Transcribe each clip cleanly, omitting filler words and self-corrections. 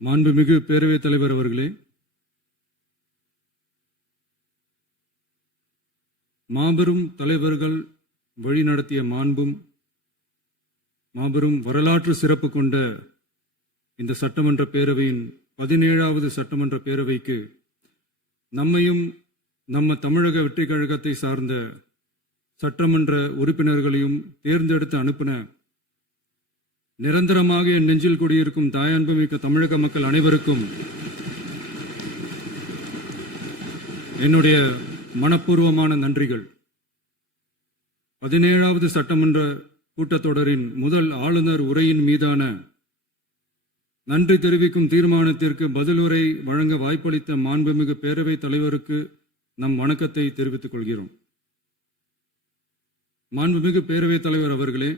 மாண்புமிகு பேரவைத் தலைவர் அவர்களே, மாபெரும் தலைவர்கள் வழிநடத்திய மாண்பும் மாபெரும் வரலாற்று சிறப்பு கொண்ட இந்த சட்டமன்ற பேரவையின் 17வது சட்டமன்ற பேரவைக்கு நம்மையும் நம்ம தமிழக வெற்றி கழகத்தை சார்ந்த சட்டமன்ற உறுப்பினர்களையும் தேர்ந்தெடுத்து அனுப்பின நிரந்தரமாக என் நெஞ்சில் குடியிருக்கும் தாயன்புமிக்க தமிழக மக்கள் அனைவருக்கும் என்னுடைய மனப்பூர்வமான நன்றிகள். 17வது சட்டமன்ற கூட்டத்தொடரின் முதல் ஆளுநர் உரையின் மீதான நன்றி தெரிவிக்கும் தீர்மானத்திற்கு பதிலுரை வழங்க வாய்ப்பளித்த மாண்புமிகு பேரவைத் தலைவருக்கு நம் வணக்கத்தை தெரிவித்துக் கொள்கிறோம். மாண்புமிகு பேரவைத் தலைவர் அவர்களே,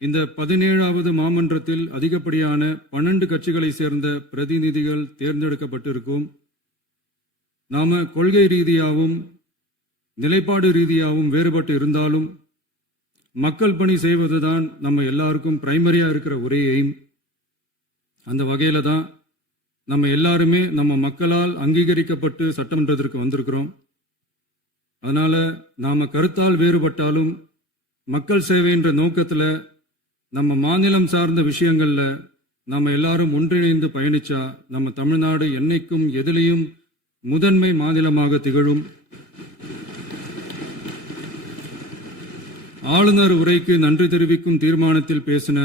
இந்த 17வது மாமன்றத்தில் அதிகப்படியான 12 கட்சிகளை சேர்ந்த பிரதிநிதிகள் தேர்ந்தெடுக்கப்பட்டிருக்கும். நாம கொள்கை ரீதியாகவும் நிலைப்பாடு ரீதியாகவும் வேறுபட்டு இருந்தாலும் மக்கள் பணி செய்வதுதான் நம்ம எல்லாருக்கும் பிரைமரியா இருக்கிற ஒரே எய்ம். அந்த வகையில தான் நம்ம எல்லாருமே நம்ம மக்களால் அங்கீகரிக்கப்பட்டு சட்டமன்றத்திற்கு வந்திருக்கிறோம். அதனால நாம கருத்தால் வேறுபட்டாலும் மக்கள் சேவை என்ற நோக்கத்தில் நம்ம மாநிலம் சார்ந்த விஷயங்கள்ல நம்ம எல்லாரும் ஒன்றிணைந்து பயணிச்சா நம்ம தமிழ்நாடு என்னைக்கும் எதிலையும் முதன்மை மாநிலமாக திகழும். ஆளுநர் உரைக்கு நன்றி தெரிவிக்கும் தீர்மானத்தில் பேசின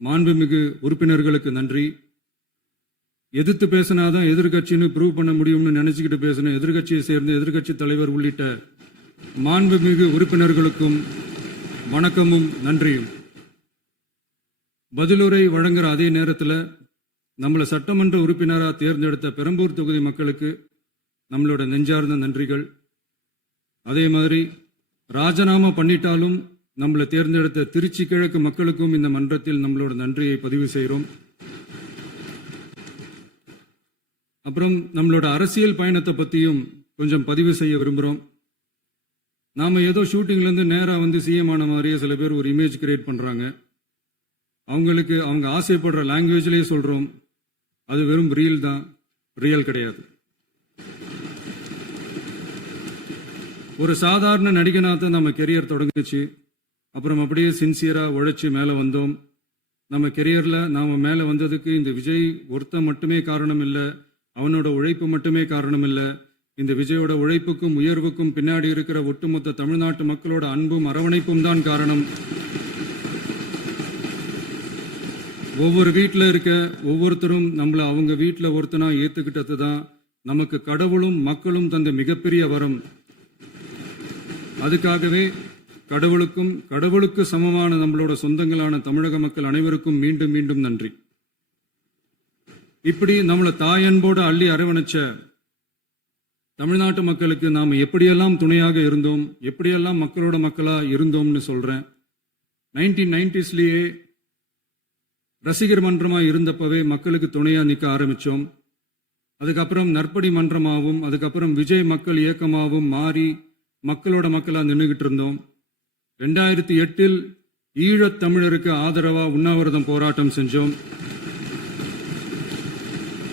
மாண்புமிகு உறுப்பினர்களுக்கு நன்றி. எதிர்த்து பேசினாதான் எதிர்கட்சின்னு ப்ரூவ் பண்ண முடியும்னு நினைச்சுக்கிட்டு பேசின எதிர்கட்சியை சேர்ந்த எதிர்கட்சி தலைவர் உள்ளிட்ட மாண்புமிகு உறுப்பினர்களுக்கும் வணக்கமும் நன்றியும். பதிலுரை வழங்குற அதே நேரத்தில் நம்மளை சட்டமன்ற உறுப்பினராக தேர்ந்தெடுத்த பெரம்பூர் தொகுதி மக்களுக்கு நம்மளோட நெஞ்சார்ந்த நன்றிகள். அதே மாதிரி ராஜினாமா பண்ணிட்டாலும் நம்மளை தேர்ந்தெடுத்த திருச்சி கிழக்கு மக்களுக்கும் இந்த மன்றத்தில் நம்மளோட நன்றியை பதிவு செய்கிறோம். அப்புறம் நம்மளோட அரசியல் பயணத்தை பற்றியும் கொஞ்சம் பதிவு செய்ய விரும்புகிறோம். நாம் ஏதோ ஷூட்டிங்லேருந்து நேராக வந்து சிஎம் ஆன மாதிரியே சில பேர் ஒரு இமேஜ் கிரியேட் பண்ணுறாங்க. அவங்களுக்கு அவங்க ஆசைப்படுற லாங்குவேஜ்லேயே சொல்கிறோம், அது வெறும் ரீல் தான், ரியல் கிடையாது. ஒரு சாதாரண நடிகனாக நம்ம கெரியர் தொடங்குச்சு. அப்புறம் அப்படியே சின்சியராக உழைச்சி மேலே வந்தோம். நம்ம கெரியரில் நாம் மேலே வந்ததுக்கு இந்த விஜய் ஒருத்தன் மட்டுமே காரணம் இல்லை, அவனோட உழைப்பு மட்டுமே காரணம் இல்லை. இந்த விஜயோட உழைப்புக்கும் உயர்வுக்கும் பின்னாடி இருக்கிற ஒட்டுமொத்த தமிழ்நாட்டு மக்களோட அன்பும் அரவணைப்பும் தான் காரணம். ஒவ்வொரு வீட்டில் இருக்க ஒவ்வொருத்தரும் நம்மளை அவங்க வீட்டில் ஒருத்தனா ஏற்றுக்கிட்டது தான் நமக்கு கடவுளும் மக்களும் தந்த மிகப்பெரிய வரம். அதுக்காகவே கடவுளுக்கு சமமான நம்மளோட சொந்தங்களான தமிழக மக்கள் அனைவருக்கும் மீண்டும் மீண்டும் நன்றி. இப்படி நம்மளை தாயன்போடு அள்ளி அரவணைச்ச தமிழ்நாட்டு மக்களுக்கு நாம் எப்படியெல்லாம் துணையாக இருந்தோம், எப்படியெல்லாம் மக்களோட மக்களா இருந்தோம்னு சொல்றேன். 1990ஸ்லயே ரசிகர் மன்றமா இருந்தப்பவே மக்களுக்கு துணையா நிற்க ஆரம்பிச்சோம். அதுக்கப்புறம் நற்படி மன்றமாகவும் அதுக்கப்புறம் விஜய் மக்கள் இயக்கமாகவும் மாறி மக்களோட மக்களா நின்றுகிட்டு இருந்தோம். 2008 ஈழத் தமிழருக்கு ஆதரவா உண்ணாவிரதம் போராட்டம் செஞ்சோம்.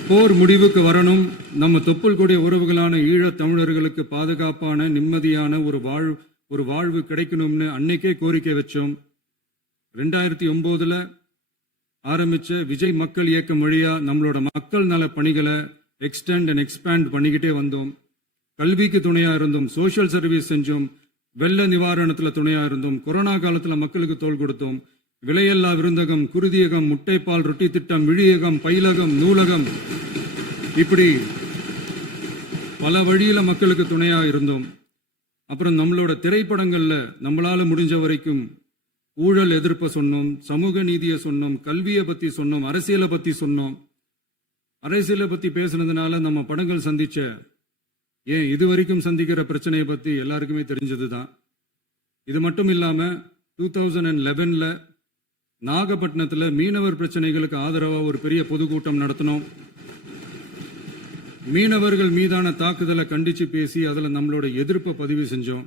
போர் முடிவுக்கு வரணும், நம்ம தொப்புள் கூடிய உறவுகளான ஈழத் தமிழர்களுக்கு பாதுகாப்பான நிம்மதியான ஒரு வாழ்வு கிடைக்கணும்னு அன்னைக்கே கோரிக்கை வச்சோம். 2009 ஆரம்பிச்ச விஜய் மக்கள் இயக்கம் வழியா நம்மளோட மக்கள் நல பணிகளை எக்ஸ்டெண்ட் அண்ட் எக்ஸ்பேண்ட் பண்ணிக்கிட்டே வந்தோம். கல்விக்கு துணையா இருந்தோம், சோசியல் சர்வீஸ் செஞ்சோம், வெள்ள நிவாரணத்துல துணையா இருந்தோம், கொரோனா காலத்துல மக்களுக்கு தோள் கொடுத்தோம். விலையில்லா விருந்தகம், குருதியகம், முட்டைப்பால் ரொட்டி திட்டம், விழியகம், பயிலகம், நூலகம், இப்படி பல வழியில மக்களுக்கு துணையா இருந்தோம். அப்புறம் நம்மளோட திரைப்படங்கள்ல நம்மளால முடிஞ்ச வரைக்கும் ஊழல் எதிர்ப்பை சொன்னோம், சமூக நீதியை சொன்னோம், கல்வியை பத்தி சொன்னோம், அரசியலை பத்தி சொன்னோம். அரசியலை பத்தி பேசுனதுனால நம்ம படங்கள் சந்திச்ச இதுவரைக்கும் சந்திக்கிற பிரச்சனையை பத்தி எல்லாருக்குமே தெரிஞ்சதுதான். இது மட்டும் இல்லாம 2011 நாகப்பட்டினத்துல மீனவர் பிரச்சனைகளுக்கு ஆதரவா ஒரு பெரிய பொதுக்கூட்டம் நடத்தினோம். மீனவர்கள் மீதான தாக்குதலை கண்டிச்சு பேசி அதுல நம்மளோட எதிர்ப்பை பதிவு செஞ்சோம்.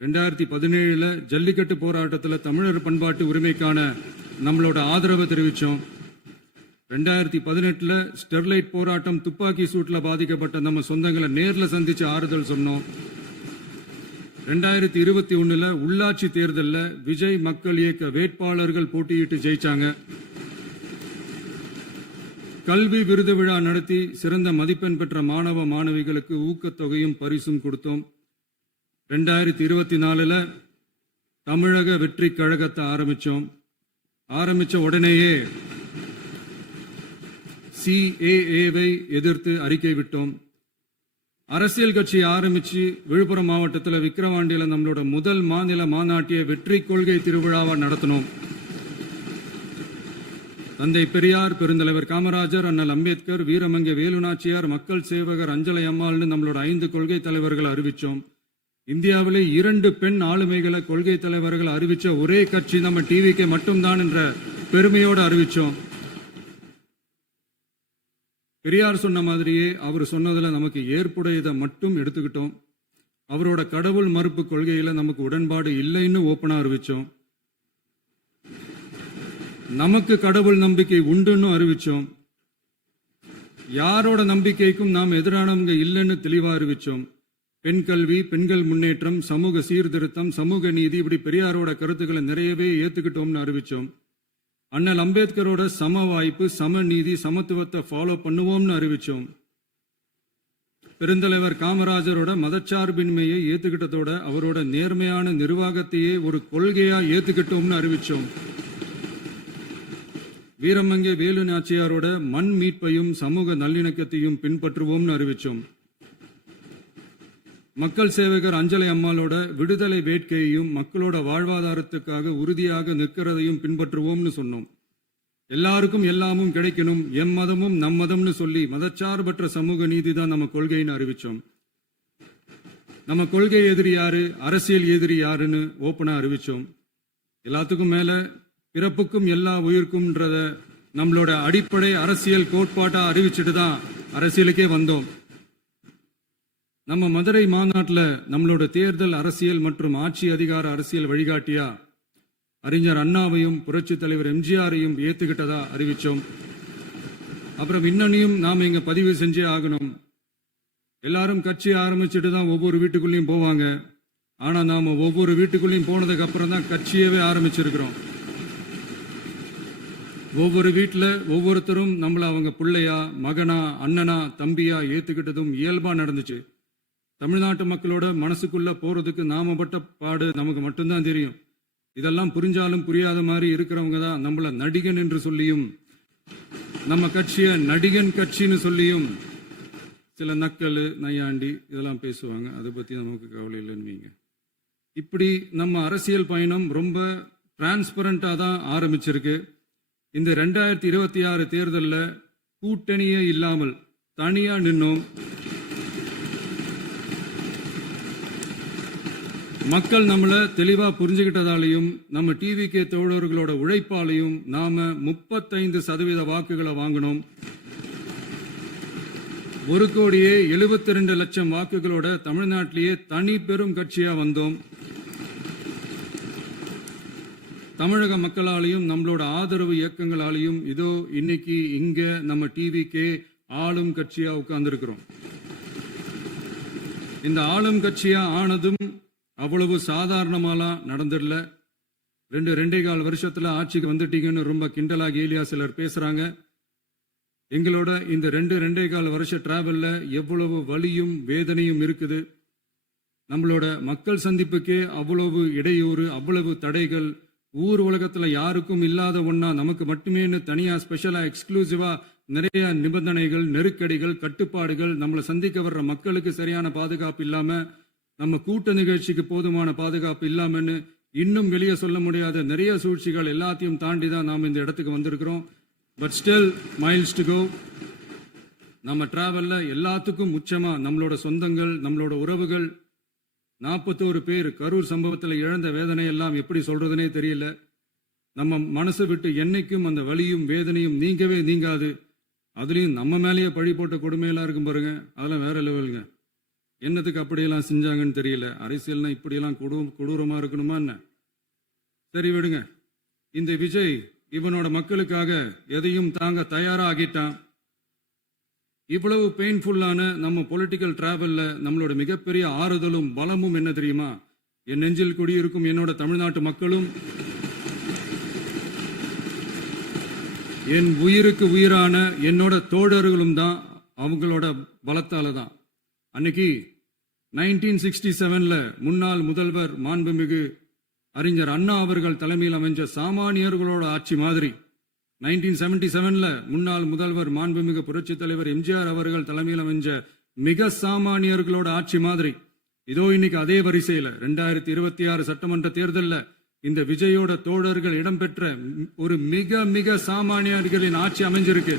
2017 ஜல்லிக்கட்டு போராட்டத்தில் தமிழர் பண்பாட்டு உரிமைக்கான நம்மளோட ஆதரவை தெரிவித்தோம். 2018 ஸ்டெர்லைட் போராட்டம் துப்பாக்கி சூட்ல பாதிக்கப்பட்ட நம்ம சொந்தங்களை நேர்ல சந்திச்சு ஆறுதல் சொன்னோம். 2021 உள்ளாட்சி தேர்தலில் விஜய் மக்கள் இயக்க வேட்பாளர்கள் போட்டியிட்டு ஜெயிச்சாங்க. கல்வி விருது விழா நடத்தி சிறந்த மதிப்பெண் பெற்ற மாணவ மாணவிகளுக்கு ஊக்கத்தொகையும் பரிசும் கொடுத்தோம். 2024 தமிழக வெற்றி கழகத்தை ஆரம்பிச்ச உடனேயே CAA-வை எதிர்த்து அறிக்கை விட்டோம். அரசியல் கட்சி ஆரம்பிச்சு விழுப்புரம் மாவட்டத்தில் விக்கிரவாண்டியில் நம்மளோட முதல் மாநில மாநாட்டிய வெற்றி கொள்கை திருவிழாவை நடத்தினோம். தந்தை பெரியார், பெருந்தலைவர் காமராஜர், அண்ணல் அம்பேத்கர், வீரமங்கை வேலுநாச்சியார், மக்கள் சேவகர் அஞ்சலை அம்மாள்னு நம்மளோட 5 கொள்கை தலைவர்களை அறிவிச்சோம். இந்தியாவிலே 2 பெண் ஆளுமைகளை கொள்கை தலைவர்கள் அறிவிச்ச ஒரே கட்சி நம்ம டிவிக்கு மட்டும்தான் என்ற பெருமையோடு அறிவிச்சோம். பெரியார் சொன்ன மாதிரியே அவர் சொன்னதுல நமக்கு ஏற்புடையதை மட்டும் எடுத்துக்கிட்டோம். அவரோட கடவுள் மறுப்பு கொள்கையில நமக்கு உடன்பாடு இல்லைன்னு ஓப்பனா அறிவிச்சோம். நமக்கு கடவுள் நம்பிக்கை உண்டுன்னு அறிவிச்சோம். யாரோட நம்பிக்கைக்கும் நாம் எதிரானவங்க இல்லைன்னு தெளிவா அறிவிச்சோம். பெண் கல்வி, பெண்கள் முன்னேற்றம், சமூக சீர்திருத்தம், சமூக நீதி, இப்படி பெரியாரோட கருத்துக்களை நிறையவே ஏத்துக்கிட்டோம்னு அறிவிச்சோம். அண்ணல் அம்பேத்கரோட சம வாய்ப்பு, சமநீதி, சமத்துவத்தை ஃபாலோ பண்ணுவோம்னு அறிவிச்சோம். பெருந்தலைவர் காமராஜரோட மதச்சார்பின்மையை ஏத்துக்கிட்டதோட அவரோட நேர்மையான நிர்வாகத்தையே ஒரு கொள்கையா ஏத்துக்கிட்டோம்னு அறிவிச்சோம். வீரமங்கை வேலு நாச்சியாரோட மண் மீட்பையும் சமூக நல்லிணக்கத்தையும் பின்பற்றுவோம்னு அறிவிச்சோம். மக்கள் சேவகர் அஞ்சலை அம்மாளோட விடுதலை வேட்கையையும் மக்களோட வாழ்வாதாரத்துக்காக உறுதியாக நிற்கிறதையும் பின்பற்றுவோம்னு சொன்னோம். எல்லாருக்கும் எல்லாமும் கிடைக்கணும், எம் மதமும் நம் மதம்னு சொல்லி மதச்சார்பற்ற சமூக நீதி தான் நம்ம கொள்கைன்னு அறிவிச்சோம். நம்ம கொள்கை எதிரி யாரு, அரசியல் எதிரி யாருன்னு ஓப்பனா அறிவிச்சோம். எல்லாத்துக்கும் மேல பிறப்புக்கும் எல்லா உயிர்க்கும்ன்றத நம்மளோட அடிப்படை அரசியல் கோட்பாட்டா அறிவிச்சுட்டு தான் அரசியலுக்கே வந்தோம். நம்ம மதுரை மாநாட்டில் நம்மளோட தேர்தல் அரசியல் மற்றும் ஆட்சி அதிகார அரசியல் வழிகாட்டியா அறிஞர் அண்ணாவையும் புரட்சி தலைவர் எம்ஜிஆரையும் ஏத்துக்கிட்டதா அறிவிச்சோம். அப்புறம் இன்னனையும் நாம இங்க பதிவு செஞ்சே ஆகணும். எல்லாரும் கட்சி ஆரம்பிச்சுட்டு தான் ஒவ்வொரு வீட்டுக்குள்ளேயும் போவாங்க. ஆனா நாம ஒவ்வொரு வீட்டுக்குள்ளேயும் போனதுக்கு அப்புறம் தான் கட்சியவே ஆரம்பிச்சிருக்கிறோம். ஒவ்வொரு வீட்டில் ஒவ்வொருத்தரும் நம்மள அவங்க பிள்ளையா, மகனா, அண்ணனா, தம்பியா ஏத்துக்கிட்டதும் இயல்பா நடந்துச்சு. தமிழ்நாட்டு மக்களோட மனசுக்குள்ள போறதுக்கு நாம பட்ட பாடு நமக்கு மட்டும்தான் தெரியும். இதெல்லாம் புரிஞ்சாலும் புரியாத மாதிரி இருக்கிறவங்க தான் நம்மள நடிகன் என்று சொல்லியும் நம்ம கட்சிய நடிகன் கட்சின்னு சொல்லியும் சில நக்கல், நையாண்டி இதெல்லாம் பேசுவாங்க. அதை பத்தி நமக்கு கவலை இல்லைன்னு. இப்படி நம்ம அரசியல் பயணம் ரொம்ப டிரான்ஸ்பரண்டா தான் ஆரம்பிச்சிருக்கு. இந்த 2026 தேர்தலில் கூட்டணியே இல்லாமல் தனியா நின்னோம். மக்கள் நம்மளை தெளிவா புரிஞ்சுக்கிட்டதாலையும் நம்ம டிவிகே தோழர்களோட உழைப்பாலையும் நாம 35% வாக்குகளை வாங்கினோம். 1,72,00,000 வாக்குகளோட தமிழ்நாட்டிலேயே தனி பெரும் கட்சியா வந்தோம். தமிழக மக்களாலையும் நம்மளோட ஆதரவு இயக்கங்களாலையும் இதோ இன்னைக்கு இங்க நம்ம டிவிகே ஆளும் கட்சியா உட்கார்ந்துருக்கிறோம். இந்த ஆளும் கட்சியா ஆனதும் அவ்வளவு சாதாரணமாலாம் நடந்துடல. 2.25 வருஷத்துல ஆட்சிக்கு வந்துட்டீங்கன்னு ரொம்ப கிண்டலா கேலியா சிலர் பேசுறாங்க. எங்களோட இந்த 2.25 வருஷ டிராவல்ல எவ்வளவு வலியும் வேதனையும் இருக்குது. நம்மளோட மக்கள் சந்திப்புக்கே அவ்வளவு இடையூறு, அவ்வளவு தடைகள், ஊர் உலகத்துல யாருக்கும் இல்லாத ஒன்னா நமக்கு மட்டுமேன்னு தனியா ஸ்பெஷலா எக்ஸ்க்ளூசிவா நிறைய நிபந்தனைகள், நெருக்கடிகள், கட்டுப்பாடுகள், நம்மளை சந்திக்க வர்ற மக்களுக்கு சரியான பாதுகாப்பு இல்லாம, நம்ம கூட்ட நிகழ்ச்சிக்கு போதுமான பாதுகாப்பு இல்லாமன்னு இன்னும் வெளியே சொல்ல முடியாத நிறைய சூழ்ச்சிகள் எல்லாத்தையும் தாண்டி தான் நாம் இந்த இடத்துக்கு வந்திருக்கிறோம். But still miles to go. நம்ம டிராவல்ல எல்லாத்துக்கும் உச்சமா நம்மளோட சொந்தங்கள், நம்மளோட உறவுகள், 41 பேர் கரூர் சம்பவத்தில் இழந்த வேதனை எல்லாம் எப்படி சொல்றதுனே தெரியல. நம்ம மனசை விட்டு என்னைக்கும் அந்த வலியும் வேதனையும் நீங்கவே நீங்காது. அதுலயும் நம்ம மேலேயே பழி போட்ட கொடுமையெல்லாம் இருக்கும் பாருங்க, அதெல்லாம் வேற லெவலுங்க. என்னத்துக்கு அப்படியெல்லாம் செஞ்சாங்கன்னு தெரியல. அரசியல்னா இப்படியெல்லாம் கொடூரமா இருக்கணுமா என்ன? சரி விடுங்க. இந்த விஜய் இவனோட மக்களுக்காக எதையும் தாங்க தயாராகிட்டான். இவ்வளவு பெயின்ஃபுல்லான நம்ம பொலிட்டிக்கல் டிராவல்ல நம்மளோட மிகப்பெரிய ஆறுதலும் பலமும் என்ன தெரியுமா? என் நெஞ்சில் குடியிருக்கும் என்னோட தமிழ்நாட்டு மக்களும் என் உயிருக்கு உயிரான என்னோட தோழர்களும் தான். அவங்களோட பலத்தால தான். அன்னைக்கு 1967ல முன்னாள் முதல்வர் மாண்புமிகு அறிஞர் அண்ணா அவர்கள் தலைமையில் அமைஞ்ச சாமானியர்களோட ஆட்சி மாதிரி 1977ல முன்னாள் முதல்வர் மாண்புமிகு புரட்சித் தலைவர் எம்ஜிஆர் அவர்கள் தலைமையில் அமைஞ்ச மிக சாமானியர்களோட ஆட்சி மாதிரி இதோ இன்னைக்கு அதே வரிசையில 2026 சட்டமன்ற தேர்தலில் இந்த விஜயோட தோழர்கள் இடம்பெற்ற ஒரு மிக மிக சாமானியர்களின் ஆட்சி அமைஞ்சிருக்கு.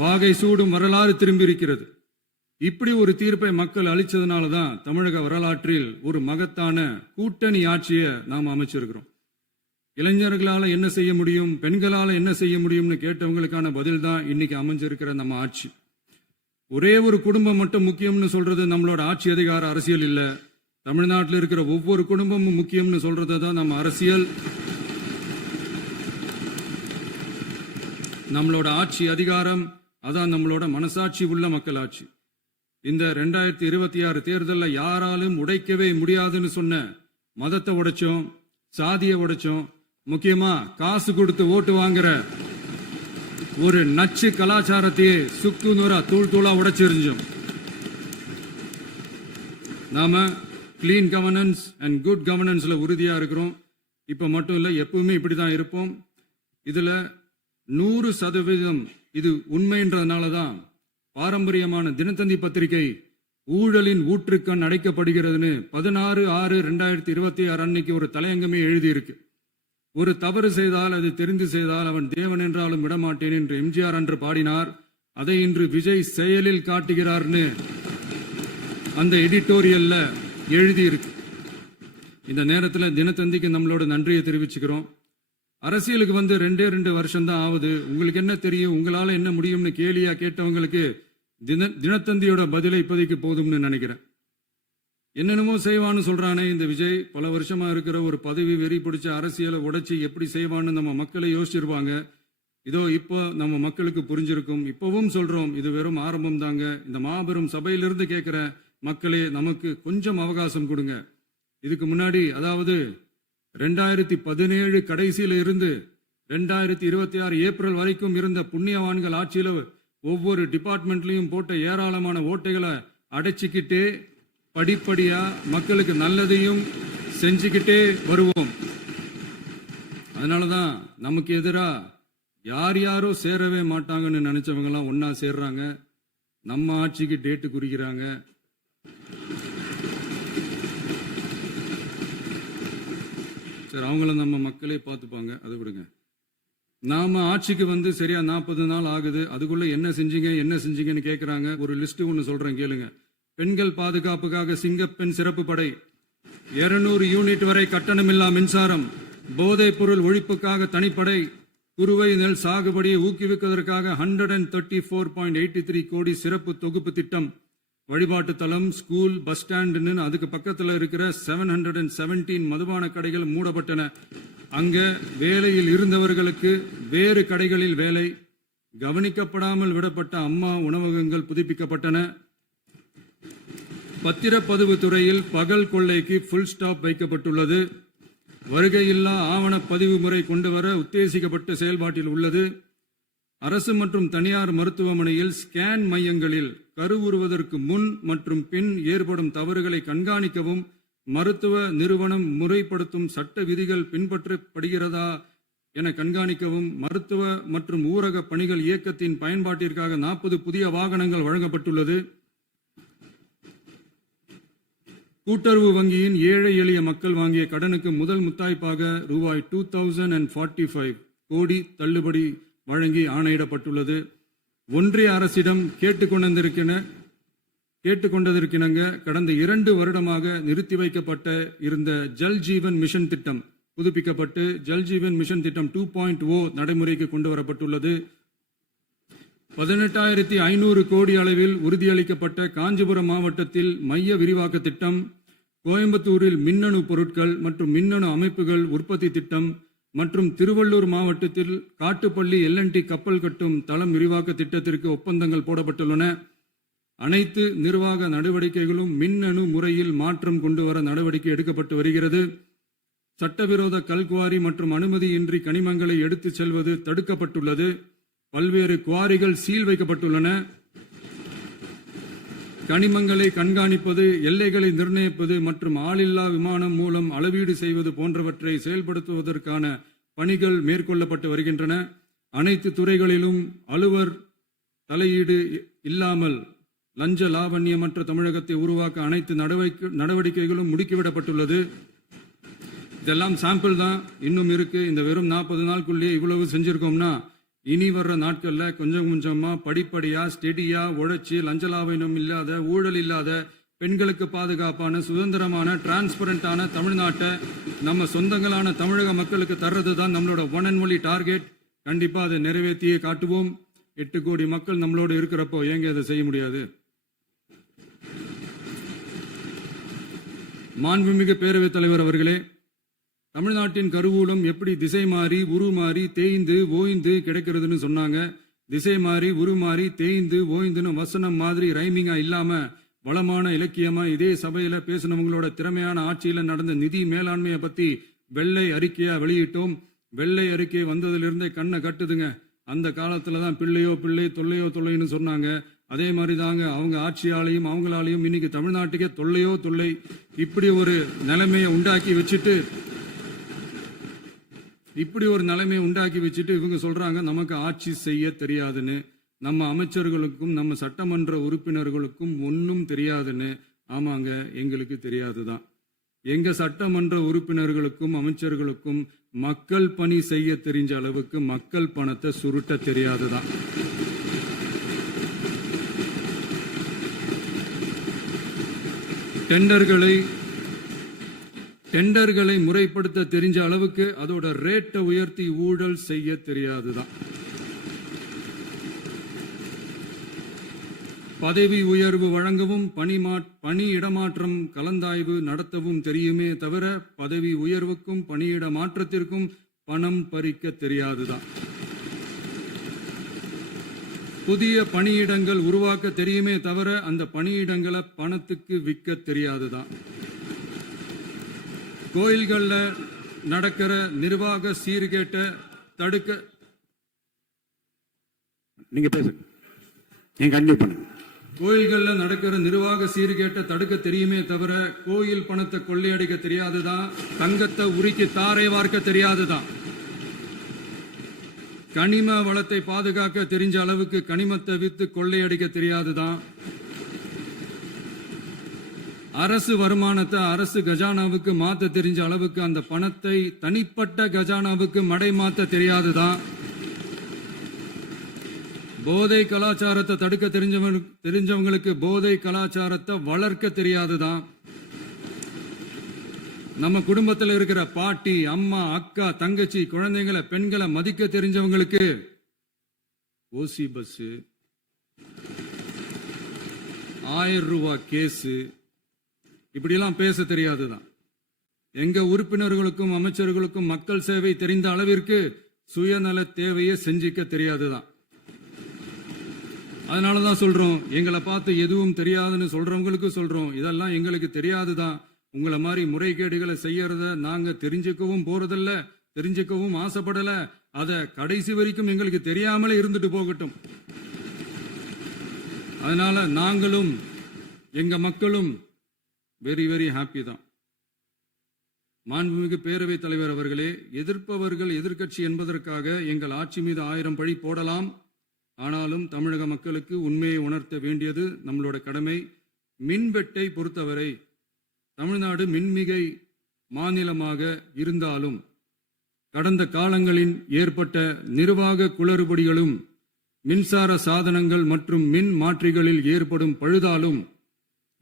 வாகை சூடும் வரலாறு திரும்பி இருக்கிறது. இப்படி ஒரு தீர்ப்பை மக்கள் அளிச்சதுனால தான் தமிழக வரலாற்றில் ஒரு மகத்தான கூட்டணி ஆட்சியை நாம் அமைச்சிருக்கிறோம். இளைஞர்களால என்ன செய்ய முடியும், பெண்களால என்ன செய்ய முடியும்னு கேட்டவங்களுக்கான பதில் தான் இன்னைக்கு அமைஞ்சிருக்கிற நம்ம ஆட்சி. ஒரே ஒரு குடும்பம் மட்டும் முக்கியம்னு சொல்றது நம்மளோட ஆட்சி அதிகார அரசியல் இல்ல. தமிழ்நாட்டில் இருக்கிற ஒவ்வொரு குடும்பமும் முக்கியம்னு சொல்றது தான் நம்ம அரசியல். நம்மளோட ஆட்சி அதிகாரம் அதான் நம்மளோட மனசாட்சி உள்ள மக்கள் ஆட்சி. இந்த 2026 தேர்தலில் யாராலும் உடைக்கவே முடியாதுன்னு சொன்ன மதத்தை உடைச்சோம், சாதியை உடைச்சோம், முக்கியமா காசு கொடுத்து ஓட்டு வாங்குற ஒரு நச்சு கலாச்சாரத்தையே சுக்கு நூறா தூள் தூளா உடைச்சிருந்தோம். நாம கிளீன் கவர்னன்ஸ் அண்ட் குட் கவர்னன்ஸ்ல உறுதியா இருக்கிறோம். இப்ப மட்டும் இல்ல, எப்பவுமே இப்படிதான் இருப்போம். இதுல 100% இது உண்மைன்றதுனால தான் பாரம்பரியமான தினத்தந்தி பத்திரிகை ஊழலின் ஊற்றுக்கண் அடைக்கப்படுகிறதுன்னு 16/6/2026 அன்னைக்கு ஒரு தலையங்கமே எழுதியிருக்கு. ஒரு தவறு செய்தால் அது தெரிந்து செய்தால் அவன் தேவன் என்றாலும் விடமாட்டேன் என்று எம்ஜிஆர் அன்று பாடினார். அதை இன்று விஜய் செயலில் காட்டுகிறார்னு அந்த எடிட்டோரியல்ல எழுதியிருக்கு. இந்த நேரத்தில் தினத்தந்திக்கு நம்மளோட நன்றியை தெரிவிச்சுக்கிறோம். அரசியலுக்கு வந்து 2 வருஷம் தான் ஆகுது. உங்களுக்கு என்ன தெரியும், உங்களால என்ன முடியும்னு கேலியா கேட்டவங்களுக்கு தினத்தந்தியோட பதிலை இப்போதைக்கு போதும்னு நினைக்கிறேன். என்னென்னமோ செய்வான்னு சொல்றானே இந்த விஜய், பல வருஷமா இருக்கிற ஒரு பதவி வெறி பிடிச்ச அரசியலை உடைச்சி எப்படி செய்வான்னு நம்ம மக்களை யோசிச்சிருப்பாங்க. இதோ இப்போ நம்ம மக்களுக்கு புரிஞ்சிருக்கும். இப்பவும் சொல்றோம், இது வெறும் ஆரம்பம் தாங்க. இந்த மாபெரும் சபையிலிருந்து கேட்கிற மக்களே, நமக்கு கொஞ்சம் அவகாசம் கொடுங்க. இதுக்கு முன்னாடி, அதாவது 2017 கடைசியில இருந்து 2026 ஏப்ரல் வரைக்கும் இருந்த புண்ணியவான்கள் ஆட்சியில ஒவ்வொரு டிபார்ட்மெண்ட்லயும் போட்ட ஏராளமான ஓட்டைகளை அடைச்சிக்கிட்டே படிப்படியா மக்களுக்கு நல்லதையும் செஞ்சுக்கிட்டே வருவோம். அதனாலதான் நமக்கு எதிரா யார் யாரோ சேரவே மாட்டாங்கன்னு நினைச்சவங்க எல்லாம் ஒன்னா சேர்றாங்க. நம்ம ஆட்சிக்கு டேட்டு குறிக்கிறாங்க. சரி, அவங்கள நம்ம மக்களே பார்த்துப்பாங்க, அதை விடுங்க. நாம ஆட்சிக்கு வந்து சரியா 40 நாள் ஆகுது. அதுக்குள்ள என்ன செஞ்சீங்கன்னு கேட்கிறாங்க. ஒரு லிஸ்ட் ஒன்று சொல்றேன் கேளுங்க. பெண்கள் பாதுகாப்புக்காக சிங்கப்பெண் சிறப்பு படை, 200 யூனிட் வரை கட்டணமில்லா மின்சாரம், போதைப் பொருள் ஒழிப்புக்காக தனிப்படை, குறுவை நெல் சாகுபடியை ஊக்குவிப்பதற்காக 134.83 கோடி சிறப்பு தொகுப்பு திட்டம், வழிபாட்டு தலம், ஸ்கூல், பஸ் ஸ்டாண்டுன்னு அதுக்கு பக்கத்தில் இருக்கிற 717 மதுபான கடைகள் மூடப்பட்டன. அங்க வேலையில் இருந்தவர்களுக்கு வேறு கடைகளில் வேலை, கவனிக்கப்படாமல் விடப்பட்ட அம்மா உணவகங்கள் புதுப்பிக்கப்பட்டன. பத்திரப்பதிவு துறையில் பகல் கொள்ளைக்கு புல் ஸ்டாப் வைக்கப்பட்டுள்ளது. வருகையில்லா ஆவண பதிவு முறை கொண்டுவர உத்தேசிக்கப்பட்ட செயல்பாட்டில் உள்ளது. அரசு மற்றும் தனியார் மருத்துவமனையில் ஸ்கேன் மையங்களில் கருவுறுவதற்கு முன் மற்றும் பின் ஏற்படும் தவறுகளை கண்காணிக்கவும், மருத்துவ நிறுவனம் முறைப்படுத்தும் சட்ட விதிகள் பின்பற்றப்படுகிறதா என கண்காணிக்கவும், மருத்துவ மற்றும் ஊரக பணிகள் இயக்கத்தின் பயன்பாட்டிற்காக 40 புதிய வாகனங்கள் வழங்கப்பட்டுள்ளது. கூட்டுறவு வங்கியின் ஏழை எளிய மக்கள் வாங்கிய கடனுக்கு முதல் முத்தாய்ப்பாக ரூபாய் 2045 கோடி தள்ளுபடி வழங்கி ஆணையிடப்பட்டுள்ளது. ஒன்றிய அரசிடம் கேட்டுக்கொண்டதற்கிணங்க கடந்த 2 வருடமாக நிறுத்தி வைக்கப்பட்ட இருந்த ஜல் ஜீவன் மிஷன் திட்டம் புதுப்பிக்கப்பட்டு ஜல் ஜீவன் மிஷன் திட்டம் 2.0 நடைமுறைக்கு கொண்டு வரப்பட்டுள்ளது. 18,500 கோடி அளவில் உறுதியளிக்கப்பட்ட காஞ்சிபுரம் மாவட்டத்தில் மைய விரிவாக்க திட்டம், கோயம்புத்தூரில் மின்னணு பொருட்கள் மற்றும் மின்னணு அமைப்புகள் உற்பத்தி திட்டம், மற்றும் திருவள்ளூர் மாவட்டத்தில் காட்டுப்பள்ளி LNT கப்பல் கட்டும் தளம் விரிவாக்க திட்டத்திற்கு ஒப்பந்தங்கள் போடப்பட்டுள்ளன. அனைத்து நிர்வாக நடவடிக்கைகளும் மின்னணு முறையில் மாற்றம் கொண்டு வர நடவடிக்கை எடுக்கப்பட்டு வருகிறது. சட்டவிரோத கல்குவாரி மற்றும் அனுமதியின்றி கனிமங்களை எடுத்துச் செல்வது தடுக்கப்பட்டுள்ளது. பல்வேறு குவாரிகள் சீல் வைக்கப்பட்டுள்ளன. கனிமங்களை கண்காணிப்பது, எல்லைகளை நிர்ணயிப்பது மற்றும் ஆளில்லா விமானம் மூலம் அளவீடு செய்வது போன்றவற்றை செயல்படுத்துவதற்கான பணிகள் மேற்கொள்ளப்பட்டு வருகின்றன. அனைத்து துறைகளிலும் அலுவலர் தலையீடு இல்லாமல் லஞ்ச லாவண்யமற்ற தமிழகத்தை உருவாக்க அனைத்து நடவடிக்கைகளும் முடுக்கிவிடப்பட்டுள்ளது. இதெல்லாம் சாம்பிள் தான், இன்னும் இருக்கு. இந்த வெறும் 40 நாளுக்குள்ளேயே இவ்வளவு செஞ்சிருக்கோம்னா இனி வர்ற நாட்கள்ல கொஞ்சம் கொஞ்சமா படிப்படியா ஸ்டெடியா உழைச்சி லஞ்ச லாவண்யம் இல்லாத, ஊழல் இல்லாத, பெண்களுக்கு பாதுகாப்பான, சுதந்திரமான, டிரான்ஸ்பரண்டான தமிழ்நாட்டை நம்ம சொந்தங்களான தமிழக மக்களுக்கு தர்றது தான் நம்மளோட ஒன் அண்ட் ஒன்லி டார்கெட். கண்டிப்பா அதை நிறைவேற்றியே காட்டுவோம். 8 கோடி மக்கள் நம்மளோட இருக்கிறப்போ ஏங்க அதை செய்ய முடியாது? மாண்புமிகு பேரவைத் தலைவர் அவர்களே, தமிழ்நாட்டின் கருவூலம் எப்படி திசை மாறி உருமாறி தேய்ந்து ஓய்ந்து கிடைக்கிறதுன்னு சொன்னாங்க. திசை மாறி உருமாறி தேய்ந்து ஓய்ந்துன்னு வசனம் மாதிரி ரைமிங்கா இல்லாம வளமான இலக்கியமா இதே சபையில பேசினவங்களோட திறமையான ஆட்சியில நடந்த நிதி மேலாண்மையை பத்தி வெள்ளை அறிக்கையா வெளியிட்டோம். வெள்ளை அறிக்கை வந்ததிலிருந்தே கண்ணை கட்டுதுங்க. அந்த காலத்துல தான் பிள்ளையோ பிள்ளை, தொல்லையோ தொல்லைன்னு சொன்னாங்க. அதே மாதிரி தாங்க அவங்க ஆட்சியாலையும் அவங்களாலையும் இன்னைக்கு தமிழ்நாட்டுக்கே தொல்லையோ தொல்லை. இப்படி ஒரு நிலைமையை உண்டாக்கி வச்சுட்டு இவங்க சொல்றாங்க நமக்கு ஆட்சி செய்ய தெரியாதுன்னு. நம்ம அமைச்சர்களுக்கும் நம்ம சட்டமன்ற உறுப்பினர்களுக்கும் ஒன்னும் தெரியாதுன்னு. ஆமாங்க, எங்களுக்கு தெரியாதுதான். எங்க சட்டமன்ற உறுப்பினர்களுக்கும் அமைச்சர்களுக்கும் மக்கள் பணி செய்ய தெரிஞ்ச அளவுக்கு மக்கள் பணத்தை சுருட்ட தெரியாதுதான். டெண்டர்களை முறைப்படுத்த தெரிஞ்ச அளவுக்கு அதோட ரேட்டை உயர்த்தி ஊழல் செய்ய தெரியாதுதான். பதவி உயர்வு வழங்கவும் பணி இடமாற்றம் கலந்தாய்வு நடத்தவும் தெரியுமே தவிர பதவி உயர்வுக்கும் பணியிட மாற்றத்திற்கும் பணம் பறிக்க தெரியாதுதான். புதிய பணியிடங்கள் உருவாக்க தெரியுமே தவிர அந்த பணியிடங்களை பணத்துக்கு விற்க தெரியாதுதான். கோயில்கள்ல நடக்கிற நிர்வாக சீர்கேட்ட தடுக்க நீங்க பேசுங்க, கண்டிப்பா பண்ணுங்க. கோயில்கள்ல நடக்கிற நிர்வாக சீர்கேட்ட தடுக்க தெரியுமே தவிர கோயில் பணத்தை கொள்ளையடிக்க தெரியாதுதான். தங்கத்தை உருக்கி தாரை வார்க்க தெரியாதுதான். கனிம வளத்தை பாதுகாக்க தெரிஞ்ச அளவுக்கு கனிமத்தை வித்து கொள்ளையடிக்க தெரியாதுதான். அரசு வருமானத்தை அரசு கஜானாவுக்கு மாத்த தெரிஞ்ச அளவுக்கு அந்த பணத்தை தனிப்பட்ட கஜானாவுக்கு மடை மாத்த தெரியாதுதான். போதை கலாச்சாரத்தை தடுக்க தெரிஞ்சவங்களுக்கு போதை கலாச்சாரத்தை வளர்க்க தெரியாதுதான். நம்ம குடும்பத்தில் இருக்கிற பாட்டி, அம்மா, அக்கா, தங்கச்சி, குழந்தைங்களை, பெண்களை மதிக்க தெரிஞ்சவங்களுக்கு ஓசி பஸ், 1000 ரூபாய் கேஸ், இப்படியெல்லாம் பேச தெரியாதுதான். எங்க உறுப்பினர்களுக்கும் அமைச்சர்களுக்கும் மக்கள் சேவை தெரிந்த அளவிற்கு சுயநல தேவையை செஞ்சிக்க தெரியாதுதான். அதனாலதான் சொல்றோம், எங்களை பார்த்து எதுவும் தெரியாதுன்னு சொல்றவங்களுக்கு சொல்றோம், இதெல்லாம் எங்களுக்கு தெரியாதுதான். உங்களை மாதிரி முறைகேடுகளை செய்யறத நாங்க தெரிஞ்சுக்கவும் போறதில்ல, தெரிஞ்சுக்கவும் ஆசைப்படல. அத கடைசி வரைக்கும் எங்களுக்கு தெரியாமலே இருந்துட்டு போகட்டும். அதனால நாங்களும் எங்க மக்களும் வெரி வெரி ஹாப்பி தான். மாண்புமிகு பேரவைத் தலைவர் அவர்களே, எதிர்ப்பவர்கள் எதிர்க்கட்சி என்பதற்காக எங்கள் ஆட்சி மீது 1000 பழி போடலாம். ஆனாலும் தமிழக மக்களுக்கு உண்மையை உணர்த்த வேண்டியது நம்மளோட கடமை. மின்வெட்டை பொறுத்தவரை தமிழ்நாடு மின்மிகை மாநிலமாக இருந்தாலும் கடந்த காலங்களில் ஏற்பட்ட நிர்வாக குளறுபடிகளும் மின்சார சாதனங்கள் மற்றும் மின் மாற்றிகளில் ஏற்படும் பழுதாலும்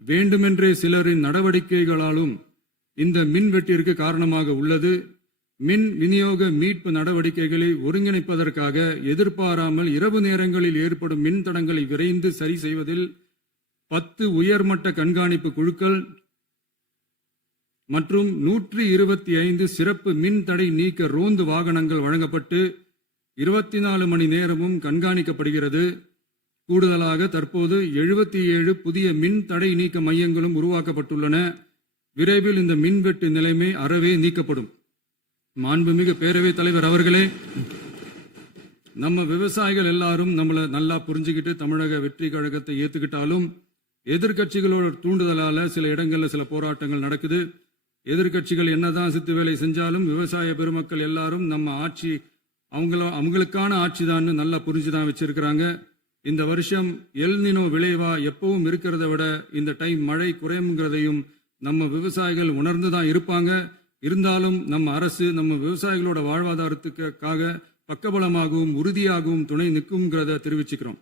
வேண்டுமென்றே சிலரின் நடவடிக்கைகளாலும் இந்த மின்வெட்டிற்கு காரணமாக உள்ளது. மின் விநியோக மீட்பு நடவடிக்கைகளை ஒருங்கிணைப்பதற்காக எதிர்பாராமல் இரவு நேரங்களில் ஏற்படும் மின் தடங்களை விரைந்து சரி செய்வதில் 10 உயர்மட்ட கண்காணிப்பு குழுக்கள் மற்றும் 125 சிறப்பு மின் தடை நீக்க ரோந்து வாகனங்கள் வழங்கப்பட்டு 24 மணி நேரமும் கண்காணிக்கப்படுகிறது. கூடுதலாக தற்போது 77 புதிய மின் தடை நீக்க மையங்களும் உருவாக்கப்பட்டுள்ளன. விரைவில் இந்த மின்வெட்டு நிலைமை அறவே நீக்கப்படும். மாண்புமிகு பேரவைத் தலைவர் அவர்களே, நம்ம விவசாயிகள் எல்லாரும் நம்மளை நல்லா புரிஞ்சுக்கிட்டு தமிழக வெற்றி கழகத்தை ஏத்துக்கிட்டாலும் எதிர்க்கட்சிகளோட தூண்டுதலால சில இடங்கள்ல சில போராட்டங்கள் நடக்குது. எதிர்க்கட்சிகள் என்னதான் சித்து வேலை செஞ்சாலும் விவசாய பெருமக்கள் எல்லாரும் நம்ம ஆட்சி அவங்களுக்கான ஆட்சி தான் நல்லா புரிஞ்சுதான் வச்சிருக்கிறாங்க. இந்த வருஷம் எல்னினோ விளைவா எப்பவும் இருக்கிறத விட இந்த டைம் மழை குறையுங்கிறதையும் நம்ம விவசாயிகள் உணர்ந்துதான் இருப்பாங்க. இருந்தாலும் நம்ம அரசு நம்ம விவசாயிகளோட வாழ்வாதாரத்துக்காக பக்கபலமாகவும் உறுதியாகவும் துணை நிற்கும்ங்கிறத தெரிவிச்சுக்கிறோம்.